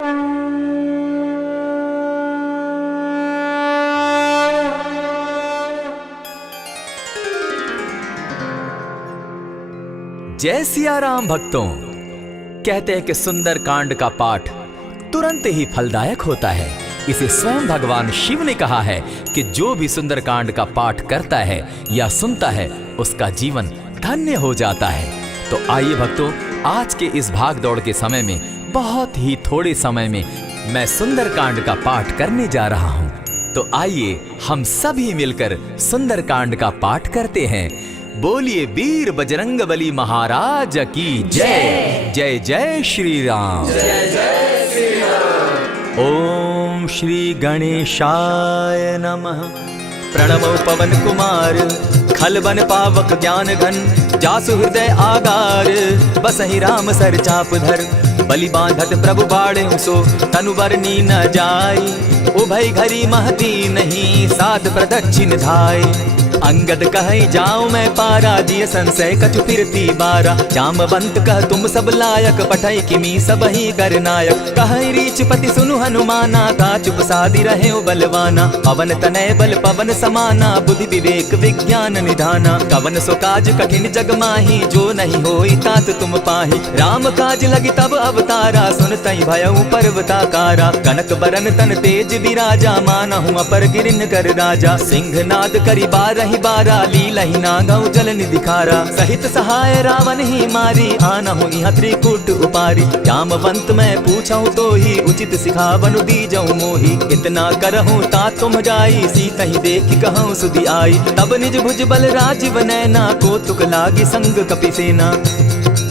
जय सिया राम भक्तों। कहते हैं कि सुंदर कांड का पाठ तुरंत ही फलदायक होता है। इसे स्वयं भगवान शिव ने कहा है कि जो भी सुंदर कांड का पाठ करता है या सुनता है उसका जीवन धन्य हो जाता है। तो आइए भक्तों, आज के इस भाग दौड़ के समय में बहुत ही थोड़े समय में मैं सुंदर कांड का पाठ करने जा रहा हूँ। तो आइए हम सभी मिलकर सुंदर कांड का पाठ करते हैं। बोलिए वीर बजरंगबली महाराज की जय। जय जय श्री राम। जय जय श्री राम। ओम श्री गणेशाय नमः। प्रणमो पवन कुमार खलबन पावक ज्ञान घन जासु हृदय आगार बसहि राम सर चाप धर बलि बांधत प्रभु बाढ़े सो तनु बरनी न जाई उभय घरी महती नहीं साध प्रदक्षिण धाय अंगद कहे जाऊं मैं पारा जिय संशय कछु फिरती बारा जामवंत कह तुम सब लायक पठै किमी सब ही कर नायक कहे रीच पति सुनु हनुमाना का चुप सादी रहे बलवाना पवन तनय बल पवन समाना बुद्धि विवेक विज्ञान निधाना कवन सो काज कठिन जग माही जो नहीं होई तात तुम पाही राम काज लगी तब अवतारा सुन तई भयउ पर्वताकारा कनक बरन तन तेज विराजा मानहु अपर गिरिन कर राजा सिंह नाद करी बारहि बारा लीलहि नागौ जल निधिखारा सहित सहाय रावण ही मारी आनहु इहाँ त्रिकूट उपारी जामवंत मैं पूछऊं तो ही उचित सिखावनु दीजऊं मोही इतना करहूं ता तुम जाई सीतहि देखि कहूं सुधि आई तब निज भुज बल राजीव नैना को तुक लागी संग कपिसेना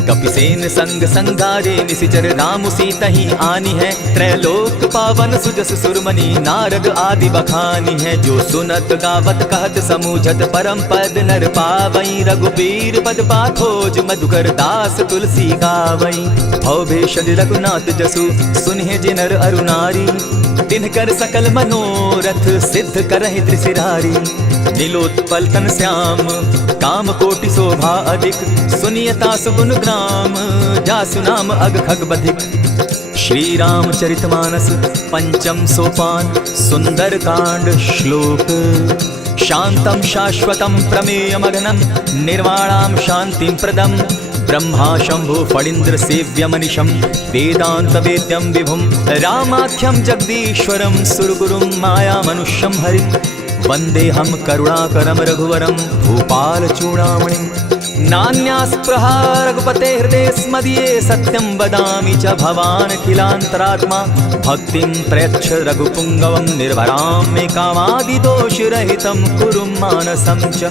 कपिसेन संग संगारे निसिचर राम सीतहि आनी है त्रैलोक पावन सुजस सुरमणि नारद आदि बखानी है जो सुनत गावत कहत समूझत परम पद नर पावई रघुबीर पद पाखोज मधुकर दास तुलसी गावई भव भेषज रघुनाथ जसु सुनिहे जिनर अरुनारी तिनकर सकल मनोरथ सिद्ध करहि त्रिशिरारी नीलोत्पल तन श्याम काम कोटि शोभा अधिक सुनियता सुगुण ग्राम जासु नाम अग खग बधिक। श्री रामचरितमानस पंचम सोपान सुंदर कांड श्लोक शांतम शाश्वतम प्रमेयमगनम निर्वाणाम शांतिम प्रदम ब्रह्मा शंभु फणीन्द्र सेव्यमनिशं वेदांत वेद्यं विभुं रामाख्यं जगदीश्वरं सुरगुरुं माया मनुष्यं हरिं वंदेहम करुणाकरं रघुवरं भूपाल चूड़ामणिं नान्यास्पृहा रघुपते हृदये स्मदीये सत्यं वदामि च भवान् अखिलान्तरात्मा भक्तिं प्रयच्छ रघुपुङ्गवं निर्भरां मे कामादिदोषरहितं कुरु मानसं च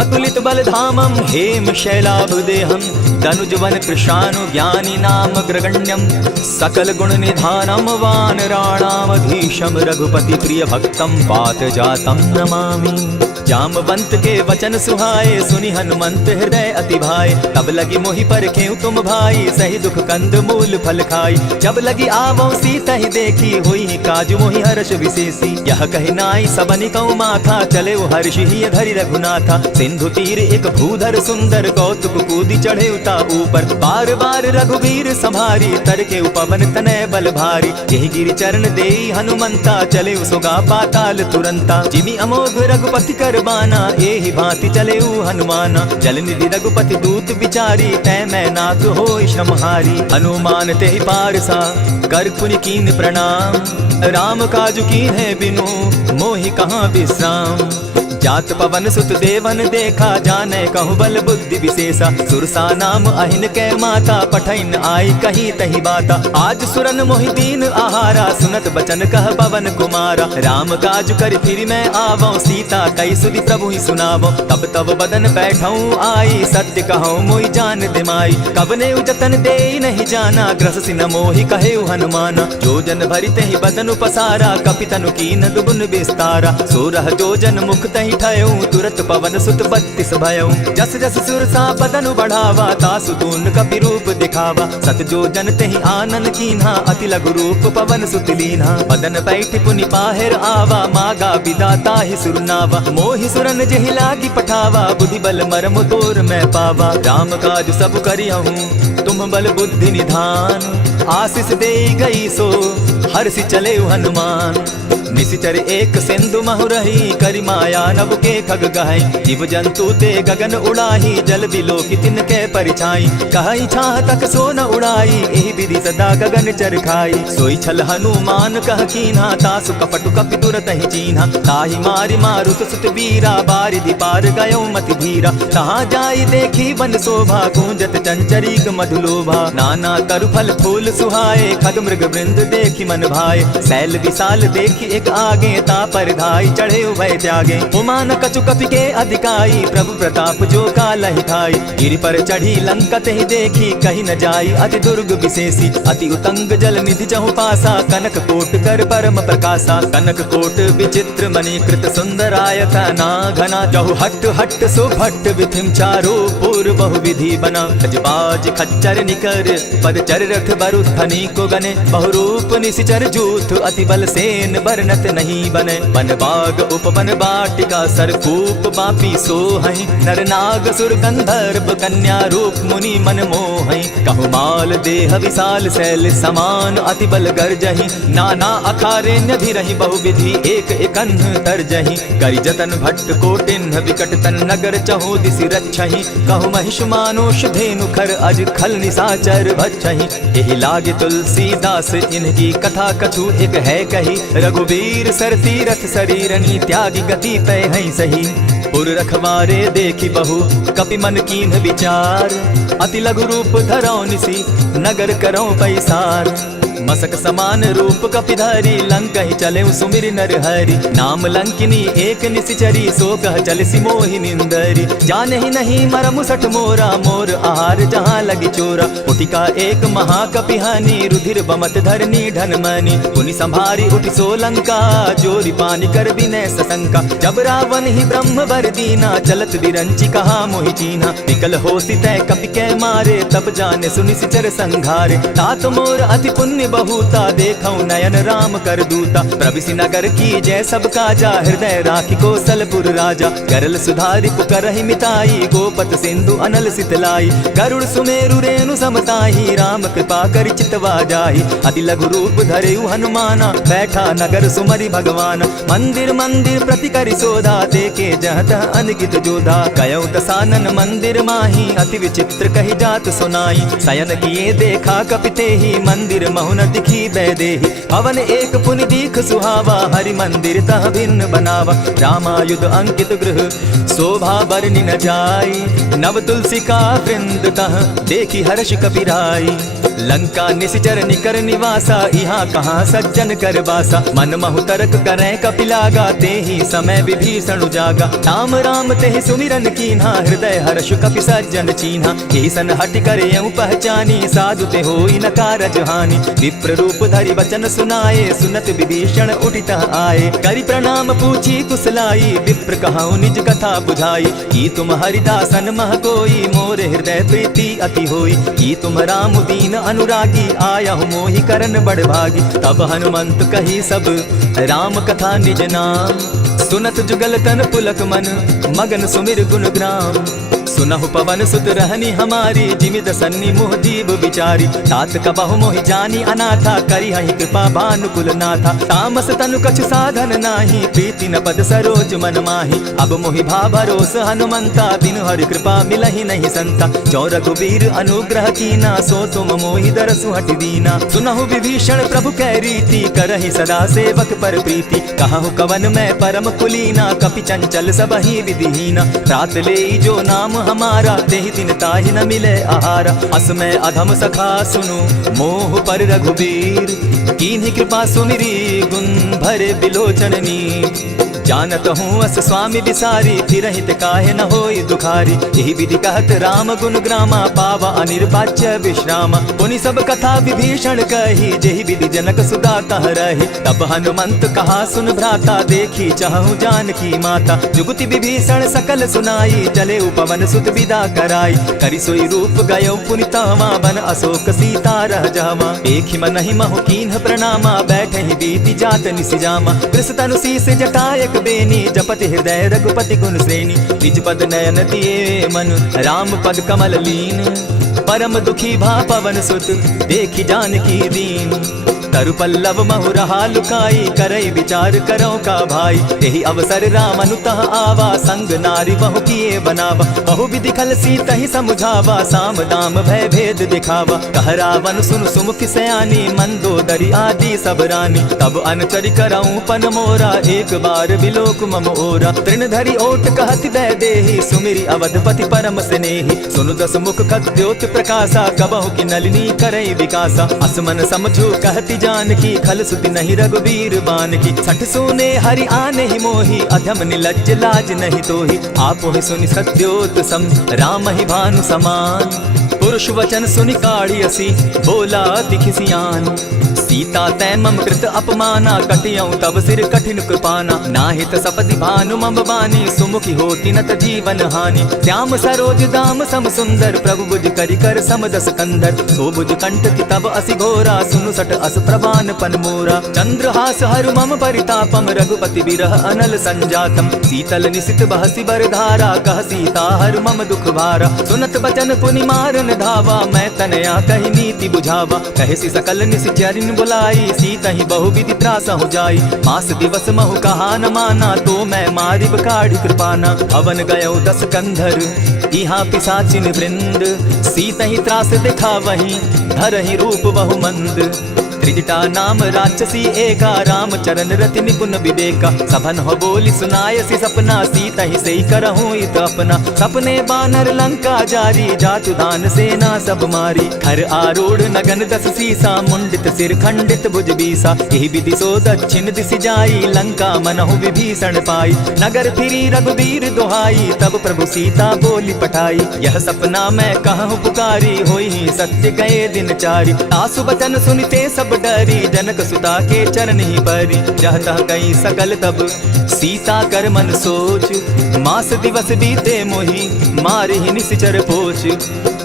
अतुलित बलधामं हेम शैलाभदेहं तनुजवन कृशानु ज्ञानी नाम ग्रगण्यं सकल गुण निधानं वानराणामधीशं रघुपति प्रिय भक्तं वात जातं नमामि। जामवंत के वचन सुहाए सुनि हनुमंत हृदय अति भाए तब लगी मोहि परखेउ तुम भाई सही दुख कंद मूल फल खाई जब लगी आवो सीता ही देखी हुई काज मोहि हर्ष विशेषी यह कहि नाई सबनि कौ माथा चले हर्ष ही धरि रघुनाथा सिंधु तीर एक भूधर सुंदर कौतुक कूदी चढ़े उता ऊपर बार बार रघुवीर संभारी तर के पवन तनय बल भारी यही गिरि चरण देई हनुमंता चले सुगा पाताल तुरंता जिमि अमोघ रघुपति कर बाना एहि भांति चले हनुमाना जल निधि रघुपति दूत बिचारी तै मैं नाथ होय श्रमहारी हनुमान ते पारसा कर पुनि कीन प्रणाम राम काज की है बिनु मोहि कहाँ विश्राम जात पवन सुत देवन देखा जाने कहु बल बुद्धि विशेषा सुरसा नाम अहिन कै माता पठैन आई कही तही बाता आज सुरन मोहि दीन आहारा सुनत बचन कह पवन कुमारा राम काज कर फिर मैं आवो सीता कई सुधि प्रभु ही सुनावो तब तब बदन बैठऊं आई सत्य कहूं मोहि जान दिमाई कबने उजतन दे नहीं जाना ग्रस सिन मोहि कहे हनुमाना जो जन भरि तहि बदन पसारा कपितनु कीन दुगुन विस्तारा सोरह जो जन मुख तहि तुरत पवन सुत 32 भयऊ जस जस सुरसा बदनु बढ़ावा तासु दून कपि रूप दिखावा सत जो जन तेहि आनन कीन्हा अति लघु रूप पवन सुत लीन्हा बदन बैठ पुनि पाहिर आवा मागा विदाता ही सुरनावा मोहि सुरन जेहि लागी पठावा बुद्धि बल मरम तोर मैं पावा राम काज सब करियहूँ तुम बल बुद्धि निधान आशीष दे गई सो हर्षि चले हनुमान। निशिचर एक सिंधु महु रही, करि माया नभ के खग गहई। जीव जंतु ते गगन उड़ाही, जल बिलोकी तिनके परिछाई। कहई छाह तक सो न उड़ाई, एहि विधि सदा गगन चर खाई। सोई छल हनुमान कह कीन्हा, तासु कपटु कपि तुरत ही चीन्हा। ताहि मारि मारुत सुत वीरा, बारिधि पार गयो मति धीरा। तहाँ जाई देखी वन शोभा, गूंजत चंचरीक मधुलोभा। नाना तरु फल फूल सुहाए, खग मृग वृंद देखी मन भाए। शैल विशाल देखी एक आगे, ता पर धाई चढ़े उभय त्यागे। उमान कछु कपि के अधिकाई, प्रभु प्रताप जो कालहि खाई। गिरि पर चढ़ी लंका तेहि देखी, कहीं न जाई अति दुर्ग विशेषी। अति उतंग जल निधि चहु पासा, कनक कोट कर परम प्रकाशा। कनक कोट विचित्र मणिकृत सुंदरायता ना घना। जहु हट हट सो भट्ट विधिम चारो पूर्व बहु विधि बना। गजबाज खच्चर निकर पद चर रथ बरु धनी को गने। बहुरूप निशिचर जूथ अति बल सेन बरनत नहीं बने। वन बाग उपवन बाटिका सरकूप बापी सोहई। नर नाग सुर गंधर्व कन्या रूप मुनि मन मोहई। कहु माल देह विशाल शैल समान, अति बल गर्जहि। नाना अखारेण्य धीरहि, बहु विधि एक एकन्ह तरजहि। करि जतन भट्ट कोटिन्ह, विकट तन नगर चहु दिसि रक्षहि। कहु महिष मानुष धेनु खर, अज खल निशाचर भक्षहि। एहि लागे तुलसीदास इनकी कथा कछु एक है कही। रघुवीर सर तीरथ शरीरनि, त्यागी गति पै हई सही। पुर रखवारे देखी बहु कपि मन कीन्ह विचार। अति लघु रूप धरौ निसि, नगर करौ पैसार। मसक समान रूप कपिधारी, लंकहि चले सुमिर नर हरि। नाम लंकिनी एक निशिचरी, सो कह चल सि मोहि निंदरी। जानहि नहीं मरमु सठ मोरा, मोर आहार जहाँ लगी चोरा। उठिका एक महाकपिहानी, रुधिर बमत धरनी ढनमनी। पुनि संभारी उठि सो लंका, जोरी पानी कर विनय सशंका। जब रावण ही ब्रह्म बर दीना, चलत बिरंची कहा मोहि चीन्हा। निकल होसी तय कपि कै मारे, तब जाने सुनिशिचर संघारे। तात मोर अति पुण्य बहुता, देखौ नयन राम कर दूता। प्रविशि नगर की जय सब काजा, हृदय राखी कौशलपुर राजा। गरल सुधारि पुकरहि मिताई, गोपत सिंधु अनल सितलाई। गरुड़ सुमेरु रेणु समताही, राम कृपा करि चितवा जाहि। अति लघु रूप धरेउ हनुमाना, बैठा नगर सुमरि भगवान। मंदिर मंदिर प्रति करि शोधा, देखे जहत अनगित जोधा। कयौ दसानन मंदिर माही, अति विचित्र कहि जात सुनाई। शयन किए देखा कपि तेहि, मंदिर महुन दिखी बैदेही। भवन एक पुनि दीख सुहावा, हरि मंदिर तह भिन्न बनावा। रामायुध अंकित गृह शोभा बरनि न जाई। नव तुलसी का वृंद तह देखी हर्ष कपिराई। लंका निशिचर निकर निवासा, यहाँ कहाँ सज्जन कर बासा। मन महु तरक करें कपिलागा, तेहि समय विभीषण जागा। राम राम तेहि सुमिरन कीन्हा, हृदय हर्ष कपि सज्जन चीन्हा। ईसन हट करे पहचानी, साधु ते होई न कारज हानि। विप्र रूप धरि वचन सुनाए, सुनत विभीषण उठित आए। करि प्रणाम पूछी कुशलाई, विप्र कहौ निज कथा बुझाई। की तुम हरिदासन मह कोई, मोर हृदय प्रीति अति होई। की तुम राम दीन अनुरागी, आयहु मोहि करन बड़ भागी। तब हनुमंत कही सब राम कथा निज नाम। सुनत जुगल तन पुलक मन, मगन सुमिर गुण ग्राम। सुनहु पवन सुत रहनी हमारी, जिमित सन्नी मुह दीब विचारी। तात कबहु मोहि जानी अनाथा, करी हहि कृपा भानुकुल नाथा। तामस तनु कछु साधन नाही, प्रीति न पद सरोज मन माही। अब मोहि भा भरोस हनुमंता, बिनु हरि कृपा मिलहि नहीं संता। जो रघुवीर अनुग्रह कीना, सो तुम मोहि दरसु हटि दीना। सुनहु विभीषण प्रभु कै रीति, करहि सदा सेवक पर प्रीति। कहु कवन मैं परम कुलीना, कपि चंचल सबहि विधिहीना। रात ले जो नाम हमारा, तेहि दिन ताहि न मिले आहारा। अस मैं अधम सखा सुनु, मोह पर रघुवीर। कीन्ही कृपा सुमिरी, गुण भरे बिलोचन नीर। जानत हूँ अस स्वामी बिसारी, फिरहित काहे न होई दुखारी। यही विधि कहत राम गुण ग्रामा, पावा अनिर्वाच्य विश्रामा। पुनि सब कथा विभीषण कही, जेहि विधि जनक सुता कह रही। तब हनुमंत कहा सुन भ्राता, देखी चाहूँ जानकी माता। जुगति विभीषण सकल सुनाई, चले उपवन सुत विदा कराई। करि सोई रूप गयो पुनि तहवा, बन अशोक सीता रह जावा। देखि मनहि महु कीन्ह प्रणामा, बैठे ही बीति जात निसिजामा। कृष तनु शीस जटायक बेनी, जपति हृदय रघुपति गुण श्रेणी। निज पद नयन दिए मन, राम पद कमल लीन। परम दुखी भा पवन सुत देखी जानकी दीन। तरु पल्लव महु रहा लुकाई करई विचार करो का भाई। यही अवसर राम अनुतः आवा संग नारी बहु किए बनावा। बहु विधि खल सीता ही समुझावा साम दाम भय भेद दिखावा। कह रावण सुन सुमुख सयानी मंदोदरी आदि सब रानी। तब अनचरि करऊं पन मोरा एक बार बिलोक मम ओरा। तृण धरि ओट कहत दय देहि सुमिरी अवधपति परम स्नेही। सुनु दस मुख खद्योत प्रकाशा कबहु की नलिनी करई विकासा। असमन समझो कहती जानकी खल सुति नहीं रघुबीर बान की। छठ सोने हरि आने ही मोही अधम निलज्ज लाज नहीं तोही। आप ही सुनि सत्योत सम राम ही भानु समान। पुरुष वचन सुनि काढ़ी असी बोला अति खिसियान। सीता तै मम कृत अपमाना कटियऊं तब सिर कठिन कृपाना। नाहित सपति भानु मम बानी सुमुखी होती नत जीवन हानि। श्याम सरोज दाम सम सुंदर प्रभु बुझ करि कर समदस कंदर। सो बुझ कंठ की तब असि घोरा सुनु सट अस प्रवान पन मोरा। चंद्रहास हरु मम परितापम रघुपति बिरह अनल संजातम। शीतल निशित बहसी बरधारा कह सीता हरु मम दुख भारा। सुनत बचन पुनि मारन धावा मैं तनया कहि नीति बुझावा। कहसी सकल निशिचरिन बुलाई सीता ही बहु विधि त्रास हो जाई। मास दिवस महु कहा न माना तो मैं मारिब काढ़ी कृपाना। हवन गयो 10 कंधर इहाँ पिशाचिन वृंद। सीता ही त्रास दिखा वही धरहि रूप बहु मंद। त्रिजटा नाम राक्षसी एका राम चरण रति निपुण विवेका। सभन हो बोली सुनायसी सपना सीता ही सही करहूं इत अपना। सपने बानर लंका जारी जातु दान सेना सब मारी। खर आरूढ़ नगन 10 सीसा मुंडित सिर खंडित भुज बीसा। यही विधि सो दक्षिण दिशि जाई लंका मनहु विभीषण पाई। नगर फिरी रघुबीर दुहाई तब प्रभु सीता बोली पठाई। यह सपना मैं कहूँ पुकारी होई ही सत्य गए दिन चारी। आसु बचन सुनिते सब डरी जनक सुता के चरण ही परी। जहता कई सकल तब सीता कर मन सोच। मास दिवस बीते मोही मारे ही निशिचर पोच।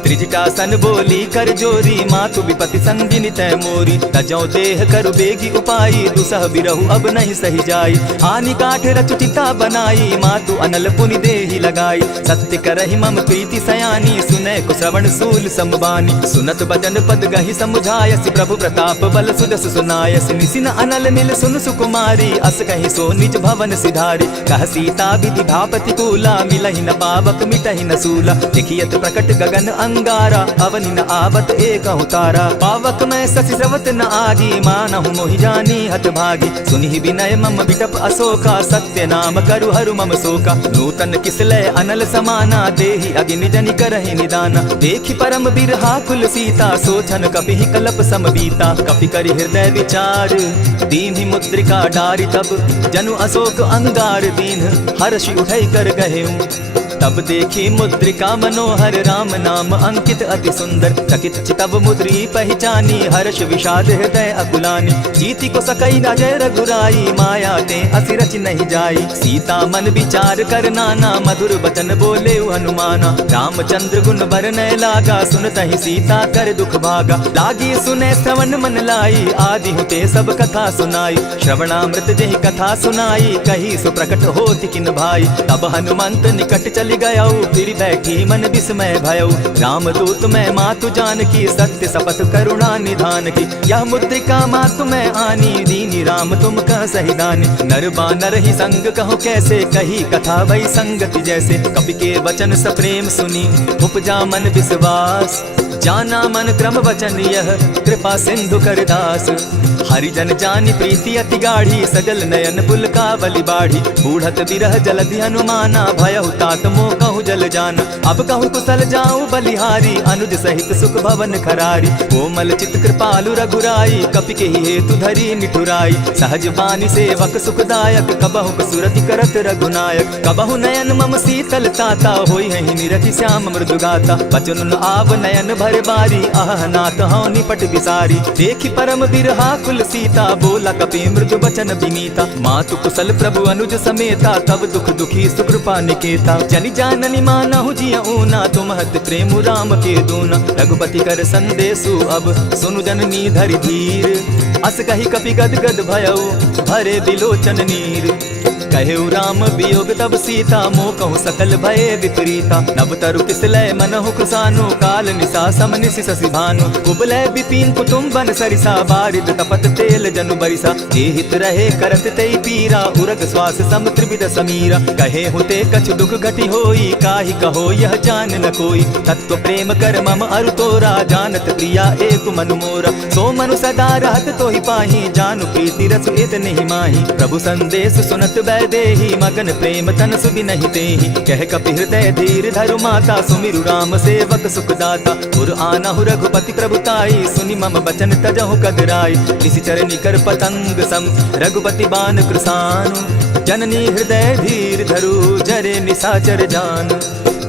त्रिजटासन बोली कर जोरी मातु विपति संगिनी तय मोरी। तजौ देह करु बेगी उपाई दुसह बिरहु अब नहीं सही जाई। हानि काठ रचुचिता बनाई मातु अनल पुनि देहि लगाई। सत्य करहि मम प्रीति सयानी सुनै कुश्रवण सूल समबानी। सुनत बचन पद गहि समुझायसि प्रभु प्रताप बल सुजस सुनायसि। निसिन अनल मिल सुन सुकुमारी अस कहि सो निज भवन सिधारी। कह सीता विधि भापति कूला मिलहि न पावक मिटहि न सूला। देखियत प्रकट गगन अंगारा अवनि न आवत एक तारा। पावक मैं शशि स्रवत न आगी मानहु मोहि जानी हत भागी। सुनि विनय मम बिटप अशोका सत्य नाम करु हरु मम शोका। नूतन किसलय अनल समाना देहि अग्नि जनि करहि निदाना। देखि परम बिरहा कुल सीता सोचन कपि कलप सम बीता। कपि करि हृदय विचार दीन्हि मुद्रिका डारि तब जनु अशोक अंगार दीन हर्षि उठै कर गहेऊ। तब देखी मुद्रिका मनोहर राम नाम अंकित अति सुंदर। चकित चितव मुद्री पहचानी हर्ष विषाद हृदय अकुलानी। जीति को सकई न जय रघुराई माया ते असि रचि नहीं जाई। सीता मन विचार कर नाना मधुर बचन बोले हनुमाना। रामचंद्र गुण बरनय लागा सुनतहि सीता कर दुख भागा। लागी सुने श्रवण मन लाई आदि हुते सब कथा सुनाई। श्रवणामृत जेहि कथा सुनाई कही सो प्रकट होति किन भाई। तब हनुमंत निकट चली गयऊ फिर बैठी मन विस्मय भयऊ। रामदूत मैं मातु जानकी सत्य शपथ करुणा निधान की। यह मुद्रिका मातु मैं आनी दीनी राम तुम कह सही दानी। नर बानर ही संग कहो कैसे कही कथा वही संगति जैसे। कपि के वचन सप्रेम सुनी उपजा मन विश्वास। जाना मन क्रम वचन यह कृपा सिंधु कर दास। हरिजन जानी प्रीति अति गाढ़ी सजल नयन पुलकावली बाढ़ी। बूढ़त बिरह जलधि हनुमाना भयहु तात मोह कहु जल जाना। अब कहु कुशल जाऊं बलिहारी अनुज सहित सुख भवन खरारी। कोमल चित कृपालु रघुराई कपि के हेतु धरी निठुराई। सहज बानी सेवक सुखदायक कबहु कसुरति करत रघुनायक। कबहु नयन मम शीतल ताता होई है निरखि श्याम मृदु गाता। बचन आव नयन भर बारी आह नाथ हौ निपट विसारी। देखि परम बिरहा कुल सीता बोला कपि मृदु बचन विनीता। मातु कुशल प्रभु अनुज समेता तब दुख दुखी सुकृपा निकेता। जनि जाननि मानहु जिय ऊना तुम हत प्रेम राम के दूना। रघुपति कर संदेशु अब सुनु जननी धरि धीर। अस कहि कपि गद गद भयऊ भरे बिलोचन नीर। कहे राम वियोग तब सीता मोह कहूँ सकल भय विपरीता। नव तरु किसलय मनहु कुसानु काल निशा सम निशि शशि भानु। कुबलय विपिन कुटुम्बन सरिसा बारिद तपत तेल जनु बरिसा। जे हित रहे करत तेई पीरा उरग श्वास सम त्रिविध समीरा। कहे हुते कछु दुख घटी होई काहि कहो यह जान न कोई। तत्व प्रेम कर मम अरु तोरा जानत प्रिया एक मनु मोरा। सो मनु सदा रहत तोहि पाहि जानु प्रीति रसु इत नहीं माही। प्रभु संदेश सुनत वैदेही मगन प्रेम तन सुबि नहीं तेहि। कह कपि हृदय धीर धरु माता सुमिरु राम सेवक सुख दाता। पुर आनहु रघुपति प्रभुताई सुनि मम बचन तजहु कदराई। निशिचर निकर पतंग सम रघुपति बान कृसानु। जननी हृदय धीर धरु जरे निशाचर जान।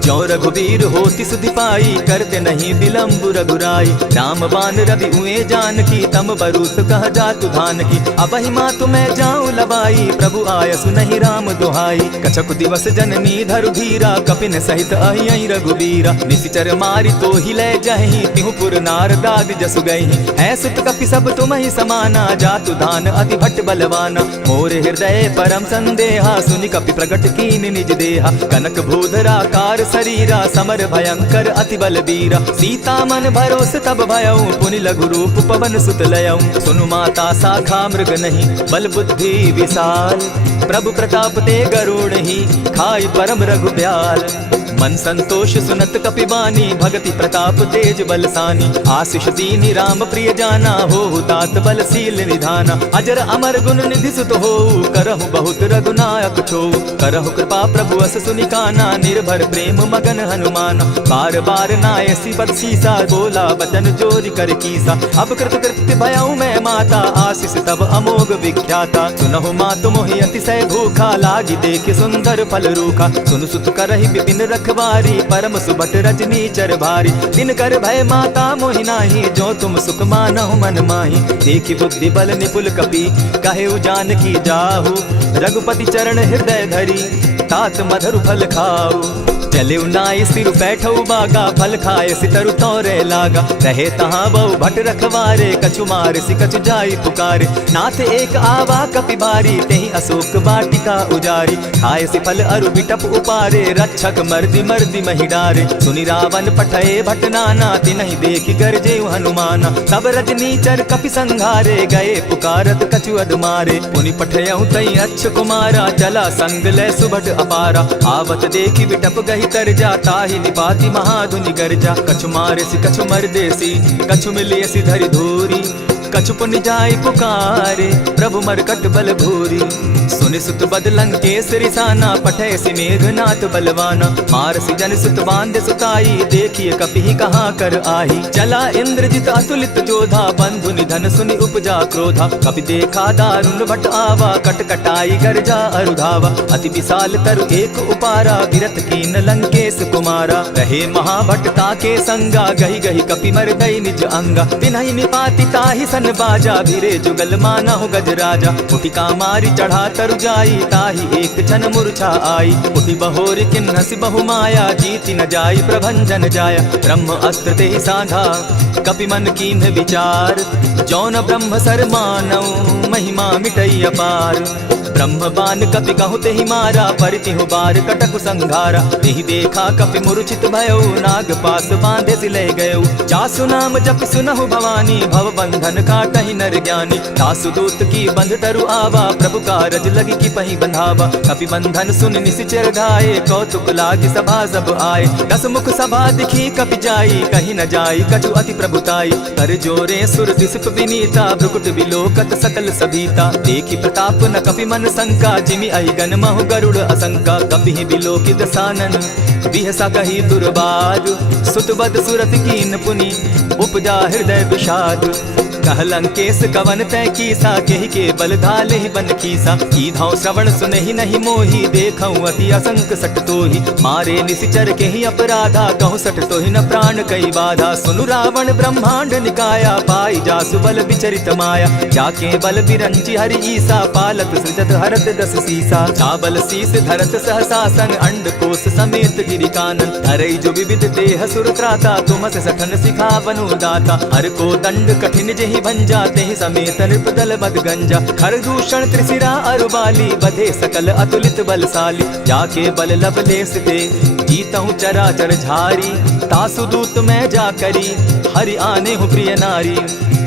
जो रघुवीर होति सुधि पाई करते नहीं विलम्ब रघुराई। राम बान रवि हुए जानकी तम बरूत कह जातु धान की। अबहि मातु मैं जाऊं लबाई प्रभु आयसु नहीं राम दुहाई। कछक दिवस जननी धरु धीरा कपिन सहित अहि रघुबीरा। निशिचर मारी तो ही ले जहि तिहु पुर नारदाद जसु गई। है सुत कपि सब तुम ही समाना जातु धान अति भट्ट बलवाना। मोर हृदय परम संदेहा सुनि कपि प्रगट कीन निज देहा। कनक भूधरा कार शरीरा समर भयंकर अति बलबीरा। सीता मन भरोस तब भयऊ पुनि लघु रूप पवन सुत लयऊ। सुनु माता शाखा मृग नहीं बल बुद्धि विशाल। प्रभु प्रताप ते गरुड़ ही खाई परम रघुब्याल। मन संतोष सुनत कपिबानी भगति प्रताप तेज बलसानी। आशीष दीनी राम प्रिय जाना हो तात बलशील निधाना। अजर अमर गुण निधि सुत हो करहु बहुत रघुनायक छो। करहु कृपा प्रभु अस सुनिकाना निर्भर प्रेम मगन हनुमान। बार बार नायसी बदसीसा बोला बचन जोरि कर कीसा। अब कृत कृत्य भयऊ मैं माता आशीष तब अमोघ विख्याता। सुनहु मातु मोहि अतिशय भूखा लागी देख सुंदर फल रूखा। सुनु सुत करहि विपिन रखवारी परम सुबट रजनी चर भारी। दिन कर भय माता मोहि नाही जो तुम सुख मानहु मन माही। देखि बुद्धि बल निपुल कपि कहे जानकी जाहु। रघुपति चरण हृदय धरी तात मधुर फल खाऊ। चले नाय सिर बैठऊ बागा फल खाए सितरु तोरे लागा। रहे तहाँ बहु भट रखवारे कछु मार सि कछु जाई पुकारे। नाथ एक आवा कपि भारी तेहि अशोक वाटिका उजारी। खाए सि फल अरु बिटप उपारे रक्षक मर्दि मर्दि महि डारे। सुनि रावण पठये भट नाना तिनहि देखि गरजे हनुमाना। तब रजनी चर कपि संघारे गए पुकारत कछु अदमारे। पुनि पठयऊ तई अच्छ कुमारा चला संग ले सुभट अपारा। आवत देखि बिटप गहि तर जाता ही निपाति महाधुनि गर्जा। कछु मारेसी कछु मर्देसी कछु मिलियसी धरि धूरी। कछु पुनि जाय पुकारे प्रभु मरकट बल भूरी। सुनि सुत बदलंग केसरी साना पठयसी मेघनाथ बलवाना। मारसी जन सुत बांधे सुताई देखिए कपि कहाँ कर आही। चला इंद्रजित अतुलित जोधा बंधु निधन सुनि उपजा क्रोधा। कपि देखा दारुण भट आवा कट कटाई गर्जा अरुधावा। अति विशाल तरु एक उपारा विरत कीन लंकेश कुमारा। रहे महाभट्टा के संगा गही गही कपि मरदई निज अंगा। तिन्हि निपाति ताहि सन बाजा भिरे जुगल माना हो गजराजा। उटिका मारी चढ़ा तरु जाई ताहि एक क्षण मूर्छा आई। उठि बहोर किन्नसि बहु माया जीति न जाई प्रभंजन जाया। ब्रह्म अस्त्र ते साधा कपि मन कीन्ह विचार। जौन ब्रह्म सर मानऊ महिमा मिटई अपार। ब्रह्म बान कपि कहु तेहि मारा परितिहु बार कटकु संघारा। तेहि देखा कपि मूर्छित भयऊ नाग पास बांधे सिले गयऊ। जासु नाम जप सुनहु भवानी भव बंधन काटहि नर ज्ञानी। दासु दूत की बंध तरु आवा प्रभु कारज लगी की पहि बंधावा। कपि बंधन सुन निशिचर गाये कौतुक लागी सभा सब आए। दस मुख सभा दिखी कपि जाई कहीं न जाई कछु अति प्रभुताई। कर जोरे सुर दिसप विनीता भ्रुकुट बिलोकत सकल सभीता। देखी प्रताप न कपि मन संका जिमि अहिगन महु गरुड़ असंका। कपि बिलोकि दसानन बिहसा कही दुर्बार। सुतबद सुरत कीन पुनि उपजा हृदय विषाद। कह लंकेश कवन तय कीसा केहि के बल धाले ही बन कीसा। की धाव श्रवण सुनहि नहीं मोही देखऊं अति असंक सट तोहि। मारे निशिचर केहि अपराधा कहूँ सट तोहि न प्राण कई बाधा। सुनु रावण ब्रह्मांड निकाया पाई जासु बल विचरित माया। जाके बल बिरंची हरि ईसा पालत सृजत हरत दस सीसा। चाबल शीस धरत सहसासन अंड कोश समेत गिरि कानन। धरई जो विविध देह सुर त्राता तुम से सठन सिखा बनु दाता। हर को दंड कठिन जेहि ही भंजा, तेहि समेत नृप दल बद गंजा। खरदूषण त्रिशिरा अरुबाली, बधे सकल अतुलित बलशाली। जाके बल लवलेस ते जीतहु चराचर झारी, तासु दूत मैं जा करी हरि आने हूँ प्रिय नारी।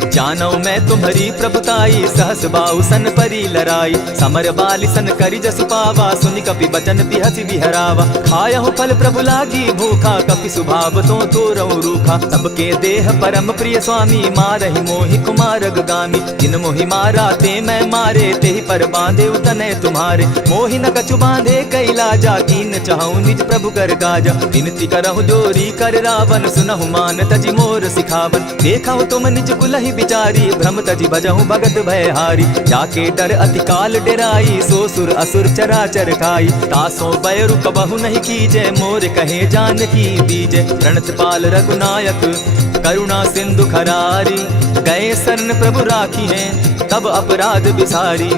जानऊ मैं तुम्हारी प्रभुताई, सहस बाहु सन परी लराई। समर बाली सन करी जसु पावा, सुनि कपि बचन बिहसि बिहरावा। खायहु फल प्रभु लागी भूखा, कपि स्वभाव तो तोरऊ रूखा। सबके देह परम प्रिय स्वामी, मारहि मोहि कुमारग गामी। जिन मोहि मारा ते मैं मारे, तेहि पर बांधे उतने तुम्हारे। मोहि न कछु बांधे कैलाजा, कीन चाहूं निज प्रभु कर गाजा। विनती करहु जोरी कर रावण, सुनहु मान तजि मोर सिखावन। देखहु तुम निज कुलहि बिचारी, भ्रम तजि भजहु भगत भयहारी। जाके डर अति काल डेराई, सो सुर असुर चराचर खाई। तासों बैरु कबहु नहीं कीजे, मोर कहे जानकी बीजे। प्रणतपाल रघुनायक करुणा सिंधु खरारी, गए शरण प्रभु राखी हैं तब अपराध बिसारी।